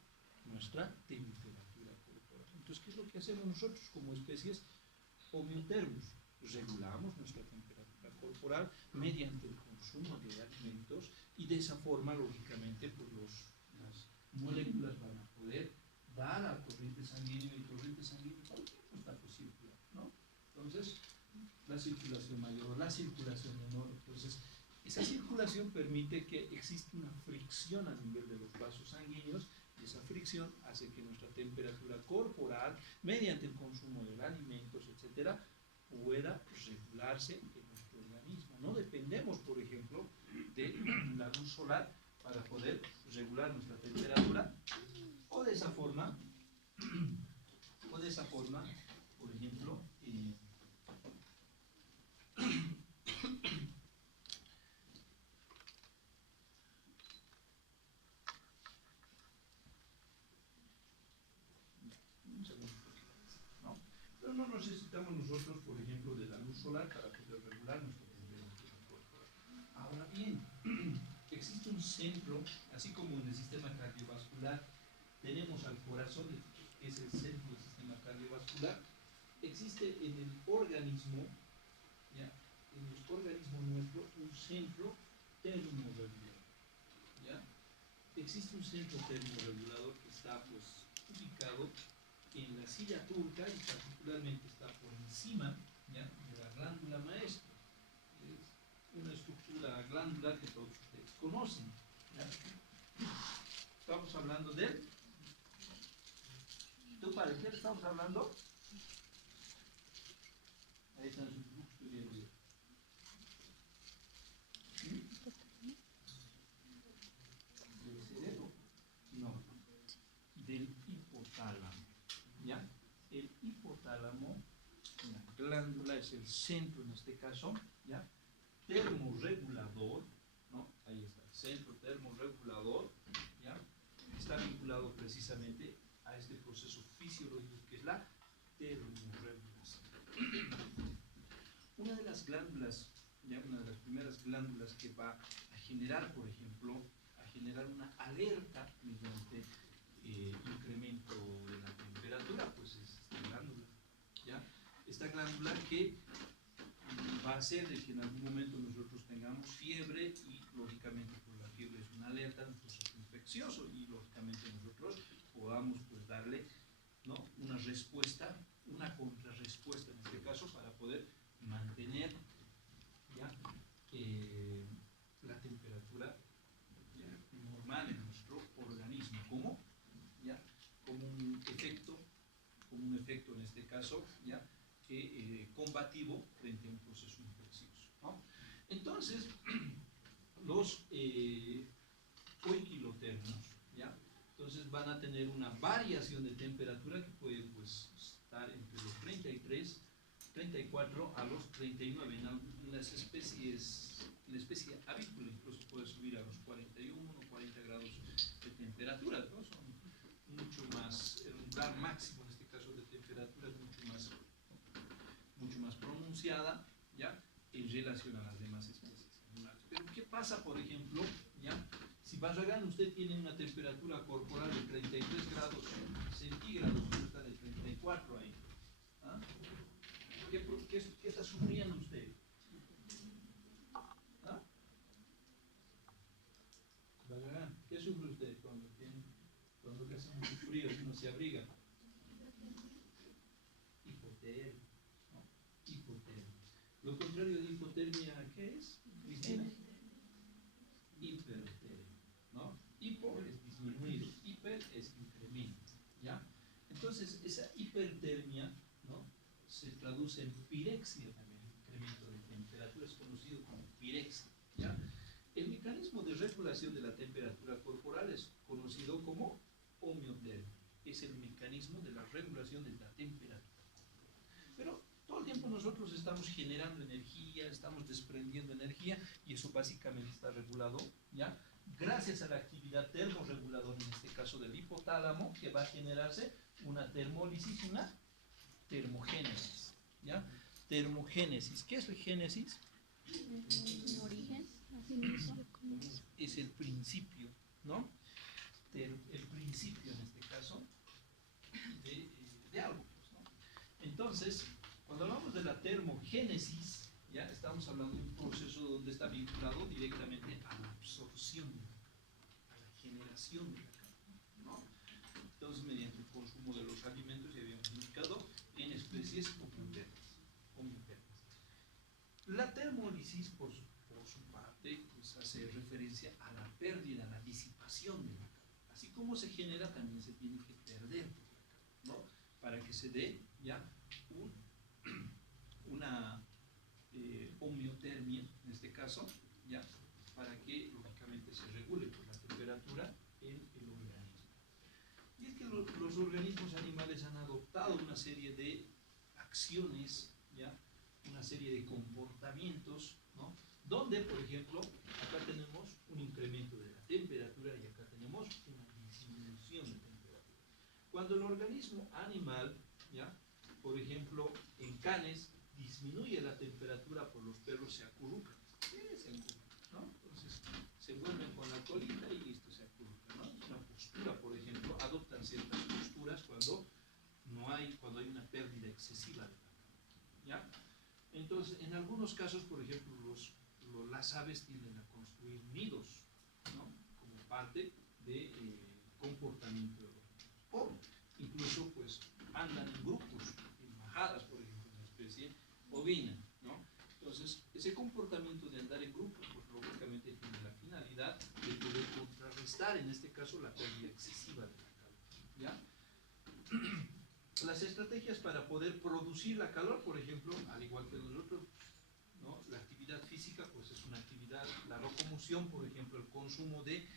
nuestra temperatura corporal. Entonces, ¿qué es lo que hacemos nosotros como especies homeotermos? Regulamos nuestra temperatura corporal mediante el consumo de alimentos y de esa forma, lógicamente, pues las moléculas van a poder dar al corriente sanguínea y el corriente sanguíneo todo el tiempo está pues circulando, ¿no? Entonces, la circulación mayor, la circulación menor, entonces, esa circulación permite que exista una fricción a nivel de los vasos sanguíneos y esa fricción hace que nuestra temperatura corporal, mediante el consumo de alimentos, etcétera, pueda regularse en nuestro organismo. No dependemos, por ejemplo, de la luz solar para poder regular nuestra temperatura o de esa forma, por ejemplo, ¿no? Pero no necesitamos nosotros, por ejemplo, de la luz solar para poder regular nuestra temperatura corporal. Ahora bien, existe un centro, así como en el sistema cardiovascular tenemos al corazón, que es el centro del sistema cardiovascular, existe en el organismo, ¿ya? En el organismo nuestro, un centro termorregulador, ¿ya? Existe un centro termorregulador que está pues ubicado en la silla turca y particularmente está por encima ¿ya? De la glándula maestra. Es una estructura glandular que todos ustedes conocen, ¿ya? Estamos hablando de... ¿Tú para qué estamos hablando? Ahí están sus grupos de bien. ¿Del cerebro? No, del hipotálamo, ¿ya? El hipotálamo, la glándula es el centro en este caso, ¿ya? Termorregulador, ¿no? Ahí está, el centro termorregulador, ¿ya? Está vinculado precisamente a este proceso fisiológico que es la termorregulación. Una de las glándulas, ya una de las primeras glándulas que va a generar, por ejemplo, a generar una alerta mediante incremento de la temperatura, pues es esta glándula, ¿ya? Esta glándula que va a hacer de que en algún momento nosotros tengamos fiebre y lógicamente pues la fiebre es una alerta de un proceso infeccioso y lógicamente nosotros podamos pues darle, ¿no?, una respuesta, una contrarrespuesta en este caso para poder mantener, ¿ya?, la temperatura, ¿ya?, normal en nuestro organismo, ¿cómo? ¿Ya? Como un efecto en este caso, ¿ya?, combativo frente a un proceso infeccioso, ¿no? Entonces, los poiquilotermos, ¿ya?, entonces van a tener una variación de temperatura que puede pues estar entre los 33, 34 a los 39. En las especies, en la especie avícola incluso puede subir a los 41 o 40 grados de temperatura, ¿no? Son mucho más, el umbral máximo en este caso de temperatura es mucho más pronunciada, ¿ya?, en relación a las demás especies animales. Pero ¿qué pasa, por ejemplo, ¿ya?, si Barragán usted tiene una temperatura corporal de 33 grados centígrados, usted está de 34 ahí, ¿ah? ¿Qué está sufriendo usted? ¿Ah? Barragán, ¿qué sufre usted cuando hace mucho frío, si uno se abriga? Hipotermia, ¿no? Hipotermia. Lo contrario de hipotermia, ¿qué es, Cristina? Hipertermia, ¿no? Hipo es disminuir, hiper es incremento, ¿ya? Entonces, esa hipertermia, ¿no?, se traduce en pirexia también, incremento de temperatura, es conocido como pirexia, ¿ya? El mecanismo de regulación de la temperatura corporal es conocido como homeotermia, es el mecanismo de la regulación de la temperatura. Pero todo el tiempo nosotros estamos generando energía, estamos desprendiendo energía y eso básicamente está regulado, ¿ya?, gracias a la actividad termorreguladora, en este caso del hipotálamo, que va a generarse una termólisis y una termogénesis, ¿ya? Termogénesis, ¿qué es la génesis? Origen, así mismo. Es el principio, ¿no? El principio en este caso de algo, pues, ¿no? Entonces, cuando hablamos de la termogénesis, ya estamos hablando de un proceso donde está vinculado directamente a la absorción, a la generación de la carne, ¿no? Entonces, mediante el consumo de los alimentos, ya habíamos indicado, en especies homeotermas. La termólisis, por su parte, pues hace referencia a la pérdida, a la disipación de la carne. Así como se genera, también se tiene que perder la carne, ¿no?, para que se dé ya una homeotermia, en este caso, ya, para que lógicamente se regule pues, la temperatura en el organismo. Y es que los organismos animales han adoptado una serie de acciones, ya, una serie de comportamientos, ¿no?, donde, por ejemplo, acá tenemos un incremento de la temperatura y acá tenemos una disminución de temperatura. Cuando el organismo animal, ya, por ejemplo, en canes, disminuye la temperatura, por los perros se acurrucan. Se acurrucan, ¿no? Entonces se vuelven con la colita y listo, se acurrucan, ¿no? Es una postura, por ejemplo, adoptan ciertas posturas cuando hay una pérdida excesiva de la carne, ¿ya? Entonces, en algunos casos, por ejemplo, las aves tienden a construir nidos, ¿no?, como parte de comportamiento de los nidos. O incluso, pues, andan en grupos, en majadas, por ejemplo, en la especie, o turbina, ¿no? Entonces, ese comportamiento de andar en grupo, pues lógicamente tiene la finalidad de poder contrarrestar, en este caso, la pérdida excesiva de la calor, ¿ya? Las estrategias para poder producir la calor, por ejemplo, al igual que nosotros, ¿no? La actividad física, pues es una actividad, la locomoción, por ejemplo, el consumo de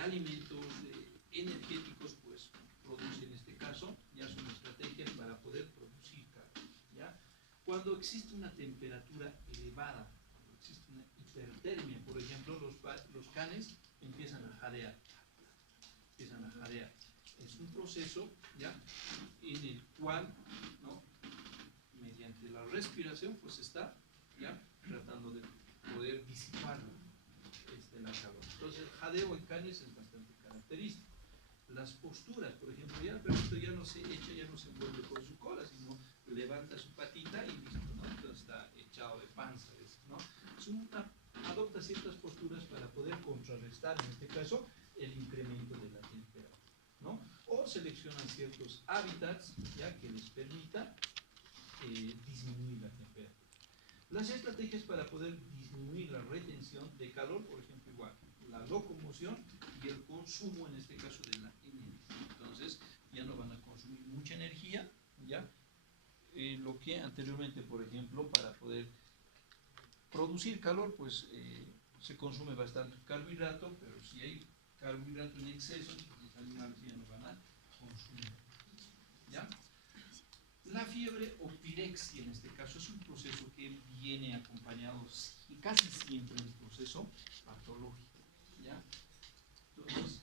alimentos, de energéticos, pues produce en este caso, ya son estrategias para poder producir calor, ¿ya? Cuando existe una temperatura elevada, cuando existe una hipertermia, por ejemplo, los canes empiezan a jadear, Es un proceso, ¿ya? En el cual, ¿no? Mediante la respiración, pues está, ¿ya? Tratando de poder disipar la calor. Entonces, el jadeo en canes es bastante característico. Las posturas, por ejemplo, ya el perrito ya no se echa, ya no se envuelve con su cola, sino levanta su patita y listo, ¿no? Entonces está echado de panza, ¿no? Adopta ciertas posturas para poder contrarrestar, en este caso, el incremento de la temperatura, ¿no? O seleccionan ciertos hábitats, ya, que les permita disminuir la temperatura. Las estrategias para poder disminuir la retención de calor, por ejemplo, igual, la locomoción y el consumo, en este caso, de la energía. Entonces, ya no van a consumir mucha energía, ¿ya? Lo que anteriormente, por ejemplo, para poder producir calor, pues se consume bastante carbohidrato, pero si hay carbohidrato en exceso, pues los animales ya no van a consumir, ¿ya? La fiebre o pirexia, en este caso, es un proceso que viene acompañado casi siempre en el proceso patológico, ¿ya? Entonces,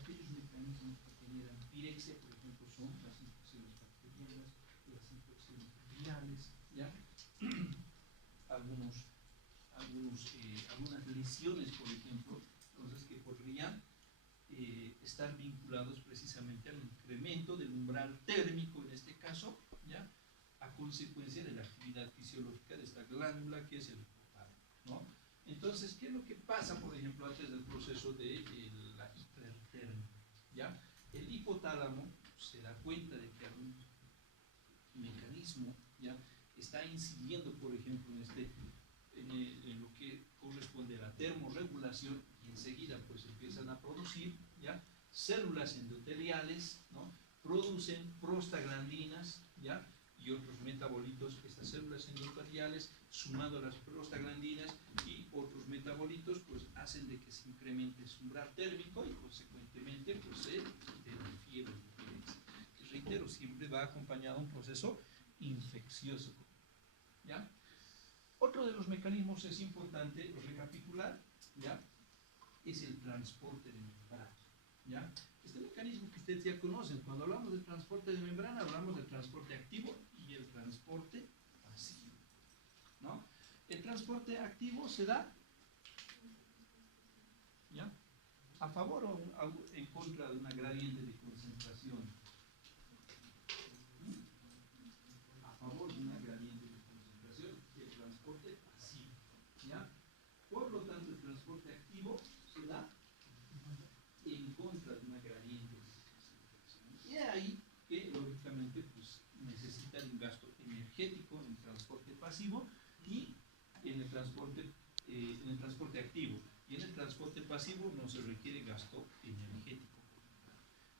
aquellos mecanismos que generan pirexia, por ejemplo, son las infecciones bacterianas, las infecciones virales, ¿ya? Algunas lesiones, por ejemplo, entonces, que podrían estar vinculados precisamente al incremento del umbral térmico, en este caso, ¿ya? A consecuencia de la actividad fisiológica de esta glándula que es el hipotálamo, ¿no? Entonces, ¿qué es lo que pasa, por ejemplo, antes del proceso de la hipertermia? ¿Ya? El hipotálamo se da cuenta de que algún mecanismo, ¿ya? Está incidiendo, por ejemplo, en lo que corresponde a la termorregulación, y enseguida pues empiezan a producir, ¿ya? Células endoteliales, ¿no? Producen prostaglandinas, ¿ya? Y otros metabolitos. Estas células endoteliales, sumado a las prostaglandinas y otros metabolitos, pues hacen de que se incremente su umbral térmico y consecuentemente pues se genera fiebre. Y reitero, siempre va acompañado de un proceso infeccioso, ¿ya? Otro de los mecanismos es importante recapitular, ¿ya? Es el transporte de membrana, ¿ya? Este mecanismo que ustedes ya conocen, cuando hablamos del transporte de membrana, hablamos del transporte activo y el transporte pasivo, ¿no? El transporte activo se da, ¿ya? A favor o en contra de una gradiente de concentración. A favor de una gradiente de concentración y el transporte pasivo, ¿ya? Por lo tanto, el transporte activo se da en contra de una gradiente de concentración. Y ahí que, lógicamente, pues, necesita un gasto energético en el transporte pasivo y en el transporte activo. Y en el transporte pasivo no se requiere gasto energético.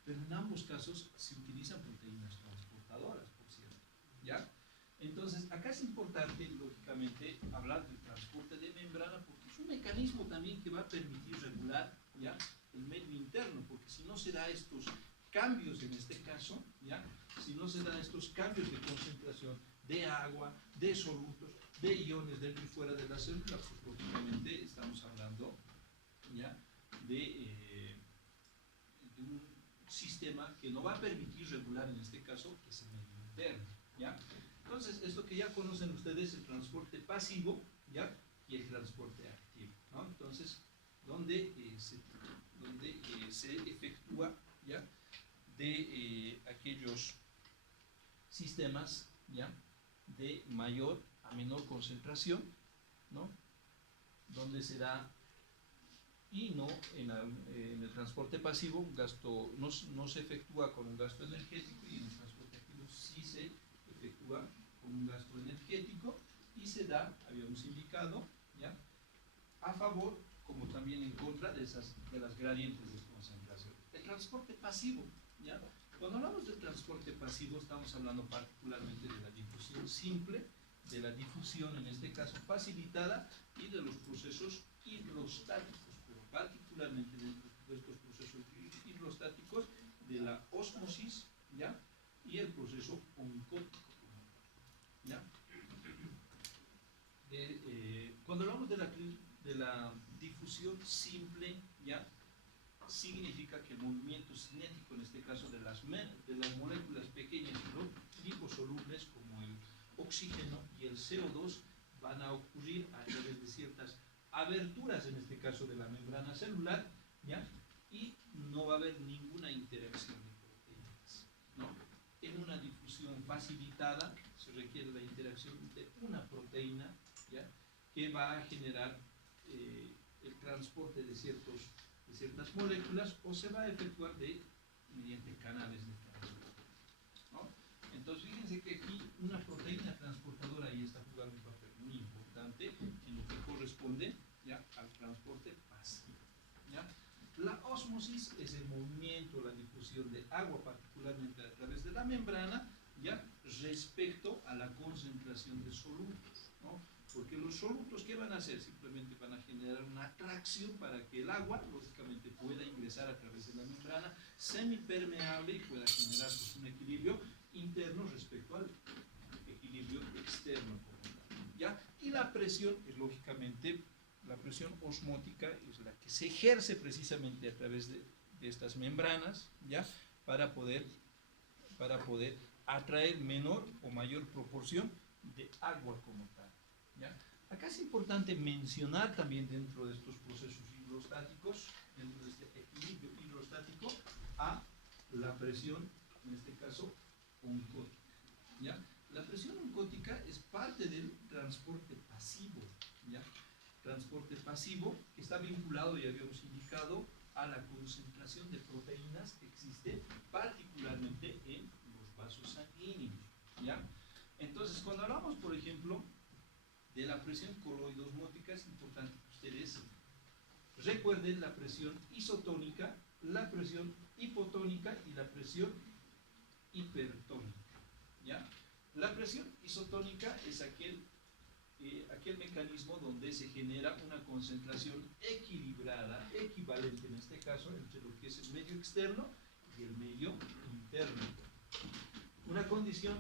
Pero en ambos casos se utilizan proteínas transportadoras, por cierto, ¿ya? Entonces, acá es importante, lógicamente, hablar del transporte de membrana, porque es un mecanismo también que va a permitir regular, ¿ya? El medio interno, porque si no se da estos cambios, en este caso, ¿ya? Si no se da estos cambios de concentración de agua, de solutos, de iones dentro y fuera de la célula, pues lógicamente estamos hablando, ¿ya? De un sistema que no va a permitir regular, en este caso, ese medio interno, ¿ya? Entonces, esto que ya conocen ustedes, el transporte pasivo, ¿ya? Y el transporte activo, ¿no? Entonces, donde se efectúa, ¿ya? De aquellos sistemas, ¿ya? De mayor a menor concentración, ¿no? Donde se da, y no en el transporte pasivo, un gasto, no se efectúa con un gasto energético, y en el transporte activo sí se efectúa con un gasto energético y se da, habíamos indicado, ¿ya? A favor como también en contra de las gradientes de concentración. El transporte pasivo, ¿ya? Cuando hablamos del transporte pasivo estamos hablando particularmente de la difusión simple, de la difusión en este caso facilitada y de los procesos hidrostáticos, pero particularmente dentro de estos procesos hidrostáticos de la ósmosis, ¿ya? Y el proceso oncótico, ¿ya? Cuando hablamos de la difusión simple, ¿ya? Significa que el movimiento cinético, en este caso de las moléculas pequeñas liposolubles como el oxígeno y el CO2, van a ocurrir a través de ciertas aberturas, en este caso de la membrana celular, ¿ya? Y no va a haber ninguna interacción de proteínas, ¿no? En una difusión facilitada se requiere la interacción de una proteína, ¿ya? Que va a generar el transporte de ciertas moléculas o se va a efectuar mediante canales de transporte, ¿no? Entonces fíjense que aquí una proteína transportadora ahí está jugando un papel muy importante en lo que corresponde, ¿ya? Al transporte pasivo, ¿ya? La ósmosis es el movimiento, la difusión de agua particularmente a través de la membrana, ¿ya? Respecto a la concentración de solutos, ¿no? Porque los solutos, ¿qué van a hacer? Simplemente van a generar una atracción para que el agua, lógicamente, pueda ingresar a través de la membrana semipermeable y pueda generar pues, un equilibrio interno respecto al equilibrio externo, ¿ya? Y la presión es, lógicamente, la presión osmótica es la que se ejerce precisamente a través de estas membranas, ¿ya? Para poder atraer menor o mayor proporción de agua como tal, ¿ya? Acá es importante mencionar también dentro de estos procesos hidrostáticos, dentro de este equilibrio hidrostático, a la presión, en este caso, oncótica, ¿ya? La presión oncótica es parte del transporte pasivo, ¿ya? Transporte pasivo que está vinculado, ya habíamos indicado, a la concentración de proteínas que existe particularmente en los vasos sanguíneos, ¿ya? Entonces, cuando hablamos, por ejemplo, de la presión coloidosmótica, es importante que ustedes recuerden la presión isotónica, la presión hipotónica y la presión hipertónica, ¿ya? La presión isotónica es aquel mecanismo donde se genera una concentración equilibrada, equivalente en este caso, entre lo que es el medio externo y el medio interno. Una condición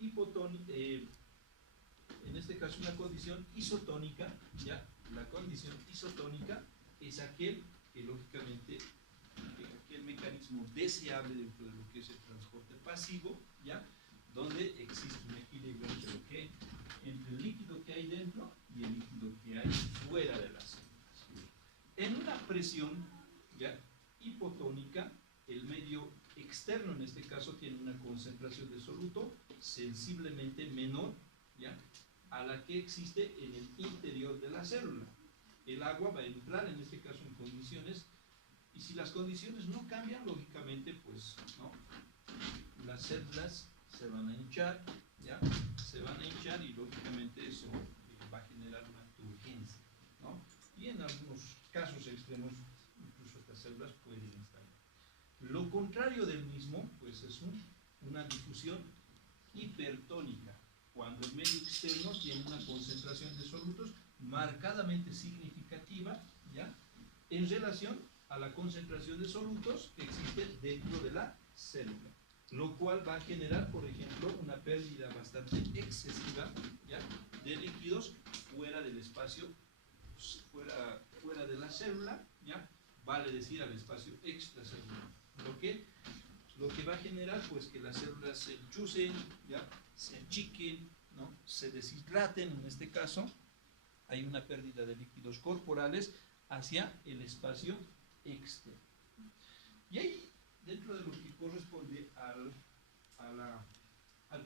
hipotónica, en este caso una condición isotónica, ¿ya? La condición isotónica es aquel que lógicamente, aquel mecanismo deseable dentro de lo que es el transporte pasivo, ¿ya? Donde existe un equilibrio entre el líquido que hay dentro y el líquido que hay fuera de las células. En una presión, ¿ya? Hipotónica, el medio externo en este caso tiene una concentración de soluto sensiblemente menor, ¿ya? A la que existe en el interior de la célula. El agua va a entrar en este caso en condiciones, y si las condiciones no cambian, lógicamente pues no, las células se van a hinchar, ¿ya? Se van a hinchar y lógicamente eso va a generar una turgencia, ¿no? Y en algunos casos extremos incluso estas células pueden estallar. Lo contrario del mismo pues es una difusión hipertónica, cuando el medio externo tiene una concentración de solutos marcadamente significativa, ¿ya? En relación a la concentración de solutos que existe dentro de la célula, lo cual va a generar, por ejemplo, una pérdida bastante excesiva, ¿ya? De líquidos fuera del espacio, fuera de la célula, ¿ya? Vale decir al espacio extracelular, lo que va a generar pues que las células se enchucen, ¿ya? Se achiquen, ¿no? Se deshidraten, en este caso hay una pérdida de líquidos corporales hacia el espacio externo. Y ahí, dentro de lo que corresponde al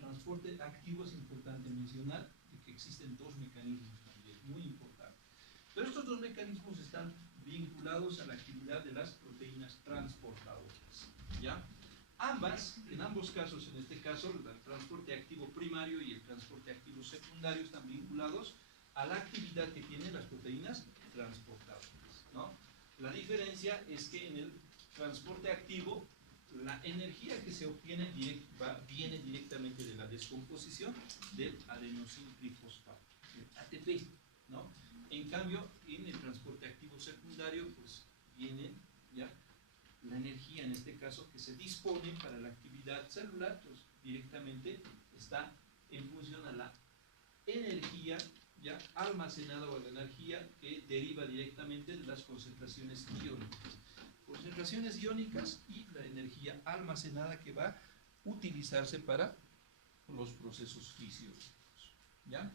transporte activo, es importante mencionar que existen dos mecanismos también muy importantes. Pero estos dos mecanismos están vinculados a la actividad de las proteínas transportadoras, ¿ya? En ambos casos, en este caso, el transporte activo primario y el transporte activo secundario están vinculados a la actividad que tienen las proteínas transportables, ¿no? La diferencia es que en el transporte activo, la energía que se obtiene viene directamente de la descomposición del adenosín trifosfato, el ATP, ¿no? En cambio, en el transporte activo secundario, pues viene ya la energía, en este caso, que se dispone para la actividad celular, pues directamente está en función a la energía ya almacenada o la energía que deriva directamente de las concentraciones iónicas. Concentraciones iónicas y la energía almacenada que va a utilizarse para los procesos fisiológicos, ¿ya?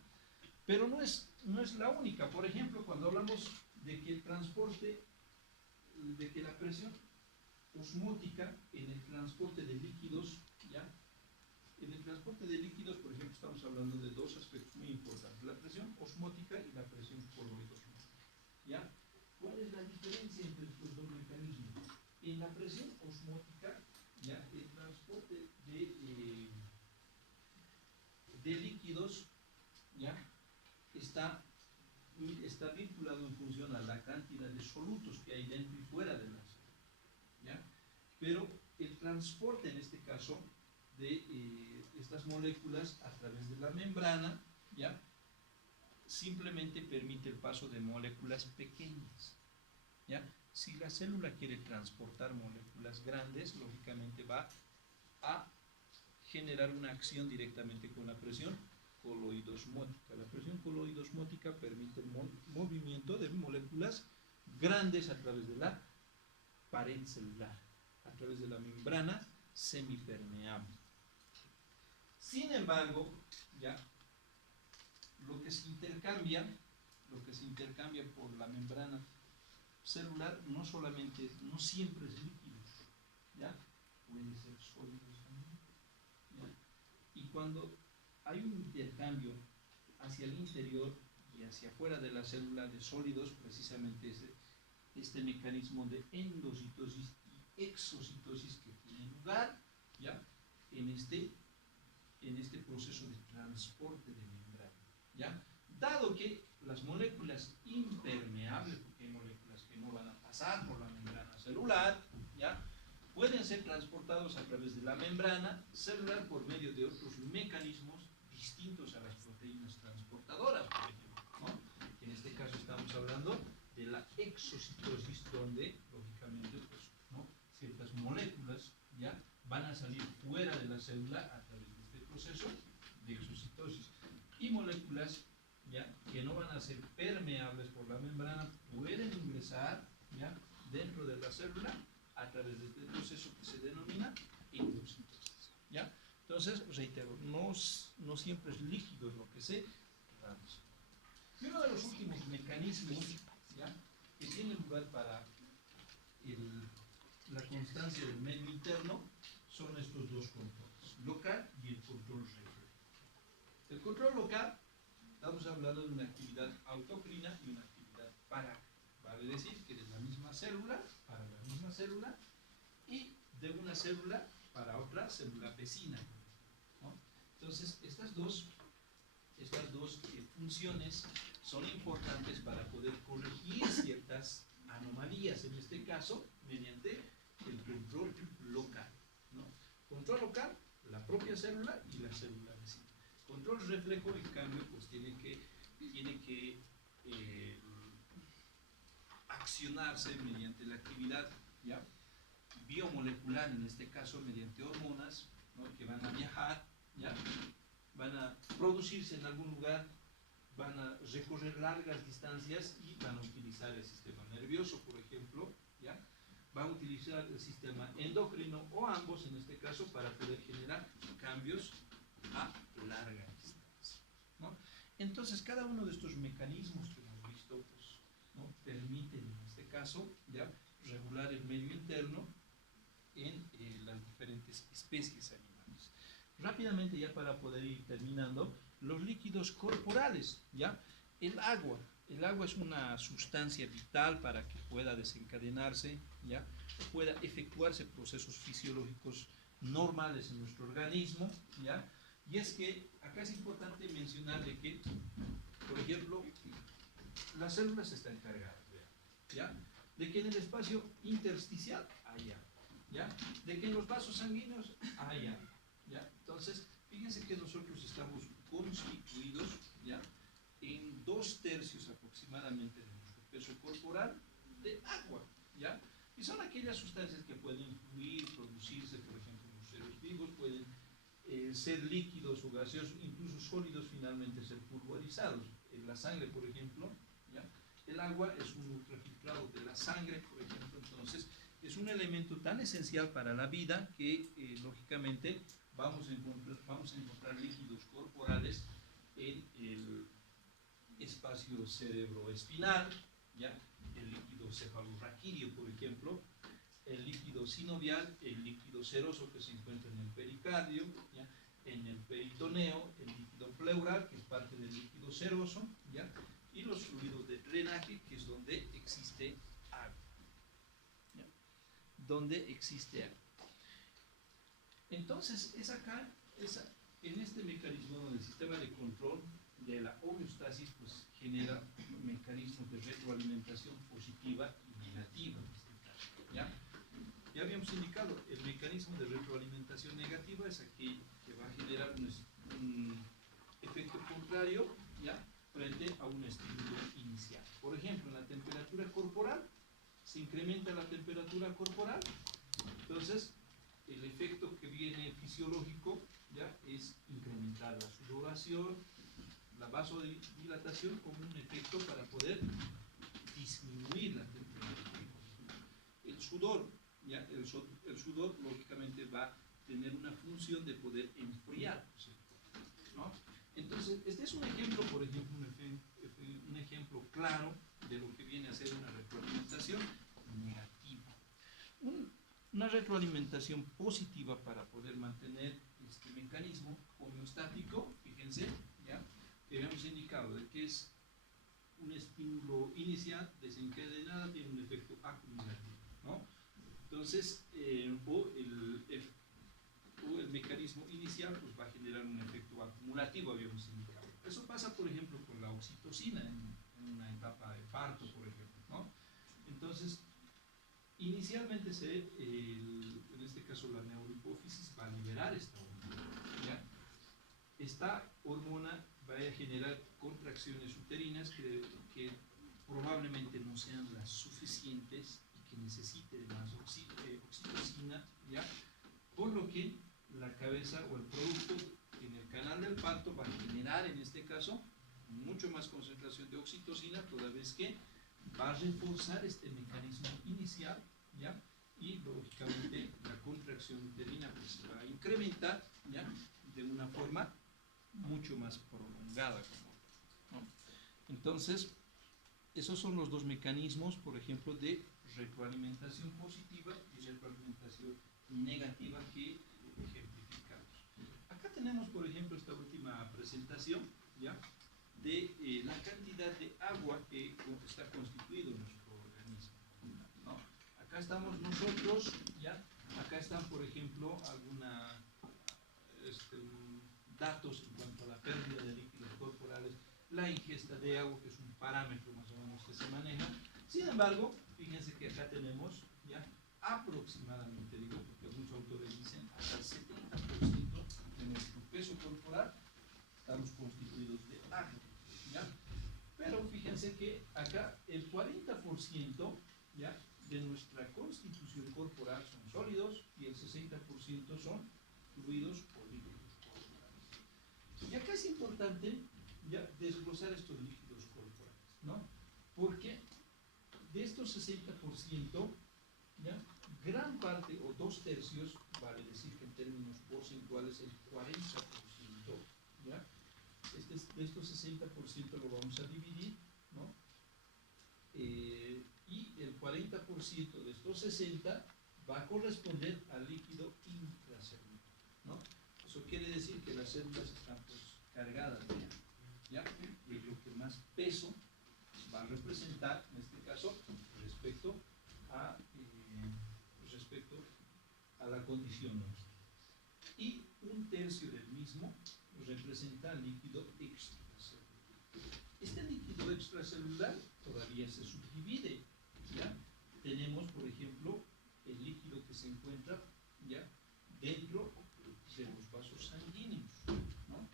Pero no es la única. Por ejemplo, cuando hablamos de que el transporte, de que la presión osmótica en el transporte de líquidos, ¿ya? En el transporte de líquidos, por ejemplo, estamos hablando de dos aspectos muy importantes, la presión osmótica y la presión coloidosmótica, ¿ya? ¿Cuál es la diferencia entre estos dos mecanismos? En la presión osmótica, ¿ya? El transporte de líquidos, ¿ya? Está vinculado en función a la cantidad de solutos que hay dentro y fuera de la célula, ¿ya? Pero el transporte, en este caso, de estas moléculas a través de la membrana, ¿ya? Simplemente permite el paso de moléculas pequeñas, ¿ya? Si la célula quiere transportar moléculas grandes, lógicamente va a generar una acción directamente con la presión coloidosmótica. La presión coloidosmótica permite el movimiento de moléculas grandes a través de la pared celular, a través de la membrana semipermeable. Sin embargo, ya lo que se intercambia por la membrana celular no siempre es líquido, ¿ya? Puede ser sólido también, ¿ya? Y cuando hay un intercambio hacia el interior y hacia afuera de la célula de sólidos, precisamente este mecanismo de endocitosis y exocitosis que tiene lugar, ¿ya? En este proceso de transporte de membrana, ¿ya? Dado que las moléculas impermeables, porque hay moléculas que no van a pasar por la membrana celular, ¿ya? Pueden ser transportados a través de la membrana celular por medio de otros mecanismos distintos a las proteínas transportadoras, por ejemplo, ¿no? En este caso estamos hablando de la exocitosis, donde lógicamente pues, ¿no? Ciertas moléculas ya van a salir fuera de la célula a través de este proceso de exocitosis, y moléculas ya que no van a ser permeables por la membrana pueden ingresar ya dentro de la célula a través de este proceso que se denomina endocitosis, ¿ya? Entonces, reitero, no siempre es líquido lo que se transporta. Y uno de los últimos mecanismos, ¿ya?, que tiene lugar para la constancia del medio interno son estos dos controles, local y el control reflejo. El control local, estamos hablando de una actividad autócrina y una actividad parácrina. Vale decir que de la misma célula para la misma célula y de una célula para otra célula vecina, ¿no? Entonces, estas dos funciones son importantes para poder corregir ciertas anomalías, en este caso, mediante el control local, ¿no? Control local, la propia célula y la célula vecina. Control reflejo, en cambio, pues tiene que accionarse mediante la actividad, ¿ya?, biomolecular, en este caso mediante hormonas, ¿no?, que van a viajar, ¿ya?, van a producirse en algún lugar, van a recorrer largas distancias y van a utilizar el sistema nervioso, por ejemplo, ¿ya?, van a utilizar el sistema endocrino o ambos, en este caso, para poder generar cambios a larga distancia, ¿no? Entonces, cada uno de estos mecanismos que hemos visto, pues, ¿no?, permiten, en este caso, ya regular el medio interno en las diferentes especies animales. Rápidamente, ya para poder ir terminando, los líquidos corporales, ¿ya? El agua es una sustancia vital para que pueda desencadenarse, ¿ya?, pueda efectuarse procesos fisiológicos normales en nuestro organismo, ¿ya? Y es que acá es importante mencionar de que, por ejemplo, las células están cargadas, ¿ya? De que en el espacio intersticial hay agua, ¿ya? De que en los vasos sanguíneos hay agua, ¿ya? Entonces, fíjense que nosotros estamos constituidos, ¿ya? En 2/3 aproximadamente de nuestro peso corporal de agua, ¿ya? Y son aquellas sustancias que pueden fluir, producirse, por ejemplo, en los seres vivos, pueden ser líquidos o gaseosos, incluso sólidos, finalmente ser pulverizados. En la sangre, por ejemplo, ¿ya? El agua es un ultrafiltrado de la sangre, por ejemplo, entonces es un elemento tan esencial para la vida que, lógicamente, vamos a encontrar líquidos corporales en el espacio cerebroespinal, ¿ya? El líquido cefalorraquídeo, por ejemplo, el líquido sinovial, el líquido seroso que se encuentra en el pericardio, ¿ya? En el peritoneo, el líquido pleural, que es parte del líquido seroso, ¿ya? Y los fluidos de drenaje, que es donde existe agua, ¿ya? Donde existe agua. Entonces, es acá, en este mecanismo donde el sistema de control de la homeostasis pues, genera mecanismos de retroalimentación positiva y negativa, en este caso, ¿ya? Ya habíamos indicado, el mecanismo de retroalimentación negativa es aquel que va a generar un efecto contrario, ¿ya? Frente a un estímulo inicial. Por ejemplo, en la temperatura corporal, se incrementa la temperatura corporal, entonces el efecto que viene fisiológico, ¿ya? Es incrementar la sudoración, la vasodilatación como un efecto para poder disminuir la temperatura. El sudor, ¿ya? El sudor lógicamente va a tener una función de poder enfriar, ¿no? Entonces, este es un ejemplo, por ejemplo, un ejemplo claro de lo que viene a ser una retroalimentación negativa. Una retroalimentación positiva para poder mantener este mecanismo homeostático, fíjense, ¿ya? Que habíamos indicado de que es un estímulo inicial desencadenado, tiene un efecto acumulativo, ¿no? Entonces, o el mecanismo inicial pues, va a generar un efecto acumulativo, habíamos indicado. Eso pasa, por ejemplo, con la oxitocina en una etapa de parto, por ejemplo, ¿no? Entonces, inicialmente en este caso la neurohipófisis va a liberar esta hormona, ¿ya? Esta hormona va a generar contracciones uterinas que probablemente no sean las suficientes y que necesite de más oxitocina, ¿ya? Por lo que la cabeza o el producto en el canal del parto va a generar en este caso mucho más concentración de oxitocina, toda vez que va a reforzar este mecanismo inicial, ¿ya? Y lógicamente la contracción uterina pues, se va a incrementar, ¿ya? De una forma mucho más prolongada, ¿no? Entonces, esos son los dos mecanismos, por ejemplo, de retroalimentación positiva y retroalimentación negativa que ejemplificamos. Acá tenemos, por ejemplo, esta última presentación, ¿ya? De la cantidad de agua que está constituido nuestro organismo, ¿no? Acá estamos nosotros, ¿ya? Acá están, por ejemplo, datos en cuanto a la pérdida de líquidos corporales, la ingesta de agua, que es un parámetro más o menos que se maneja. Sin embargo, fíjense que acá tenemos ya aproximadamente, digo, porque algunos autores dicen hasta el 70% de nuestro peso corporal estamos constituidos de agua, ¿ya? Pero fíjense que acá el 40%, ¿ya? De nuestra constitución corporal son sólidos y el 60% son fluidos o líquidos corporales. Y acá es importante ya desglosar estos líquidos corporales, ¿no? Porque de estos 60%, ¿ya? Gran parte o 2/3, vale decir que en términos porcentuales el 40%, ¿ya? De estos 60% lo vamos a dividir, ¿no? Y el 40% de estos 60 va a corresponder al líquido intracelular, ¿no? Eso quiere decir que las células están pues, cargadas de agua, ¿ya? Y lo que más peso va a representar, en este caso, respecto a la condición nuestra, tercio del mismo representa líquido extracelular. Este líquido extracelular todavía se subdivide, ¿ya? Tenemos, por ejemplo, el líquido que se encuentra, ¿ya?, dentro de los vasos sanguíneos, ¿no?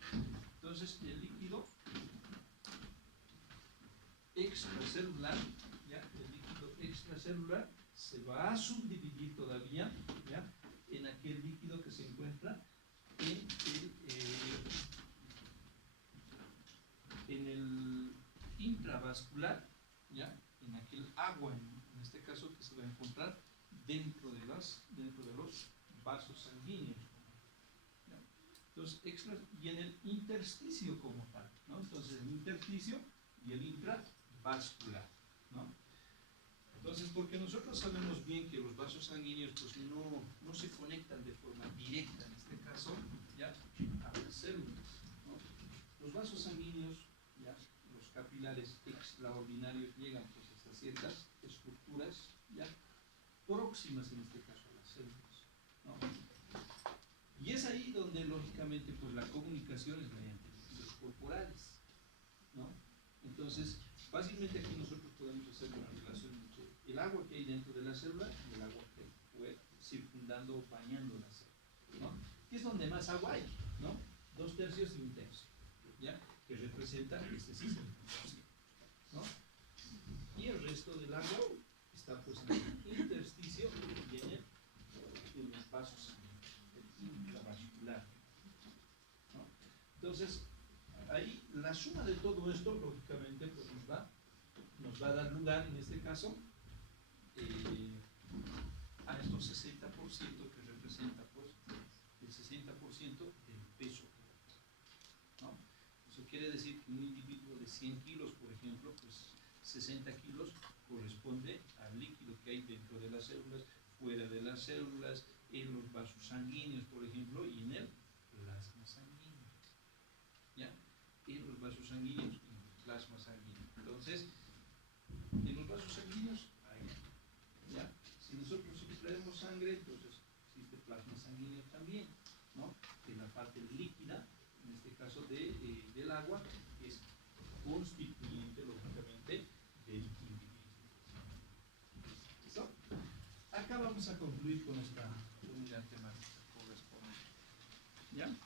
Entonces, el líquido extracelular, ¿ya?, el líquido extracelular se va a subdividir todavía, ¿ya?, en aquel líquido que se encuentra en el intravascular, ¿ya?, en aquel agua, en este caso, que se va a encontrar dentro de los vasos sanguíneos, ¿ya? Entonces, y en el intersticio como tal, ¿no? Entonces, el intersticio y el intravascular, ¿no? Entonces, porque nosotros sabemos bien que los vasos sanguíneos pues no se conectan de forma directa, en este caso, ¿ya?, a las células, ¿no? Los vasos sanguíneos, ¿ya?, los capilares extraordinarios llegan pues hasta ciertas estructuras, ¿ya?, próximas en este caso a las células, ¿no? Y es ahí donde lógicamente pues la comunicación es mediante líquidos corporales, ¿no? Entonces, fácilmente aquí nosotros podemos hacer una relación entre el agua que hay dentro de la célula y el agua que fue circundando o bañando la célula, ¿no? Que es donde más agua hay, ¿no? 2/3 y 1/3, ¿ya?, que representa este 60%, ¿no? Y el resto del agua está pues en el intersticio y en los vasos sanguíneos, el intravascular, ¿no? Entonces, ahí la suma de todo esto, lógicamente, pues nos va a dar lugar, en este caso, a estos 60% que representa pues el 60% del peso corporal, ¿no? Eso quiere decir que un individuo de 100 kilos, por ejemplo, pues 60 kilos corresponde al líquido que hay dentro de las células, fuera de las células, en los vasos sanguíneos, por ejemplo, y en el plasma sanguíneo, ¿ya? En los vasos sanguíneos y en el plasma sanguíneo. Entonces, en los vasos sanguíneos hay, ¿ya? Si nosotros extraemos sangre, entonces existe plasma sanguíneo también, ¿no?, en la parte líquida, en este caso del agua, que es constituyente, lógicamente, del individuo. ¿Listo? Acá vamos a concluir con esta unidad temática correspondiente, ¿ya?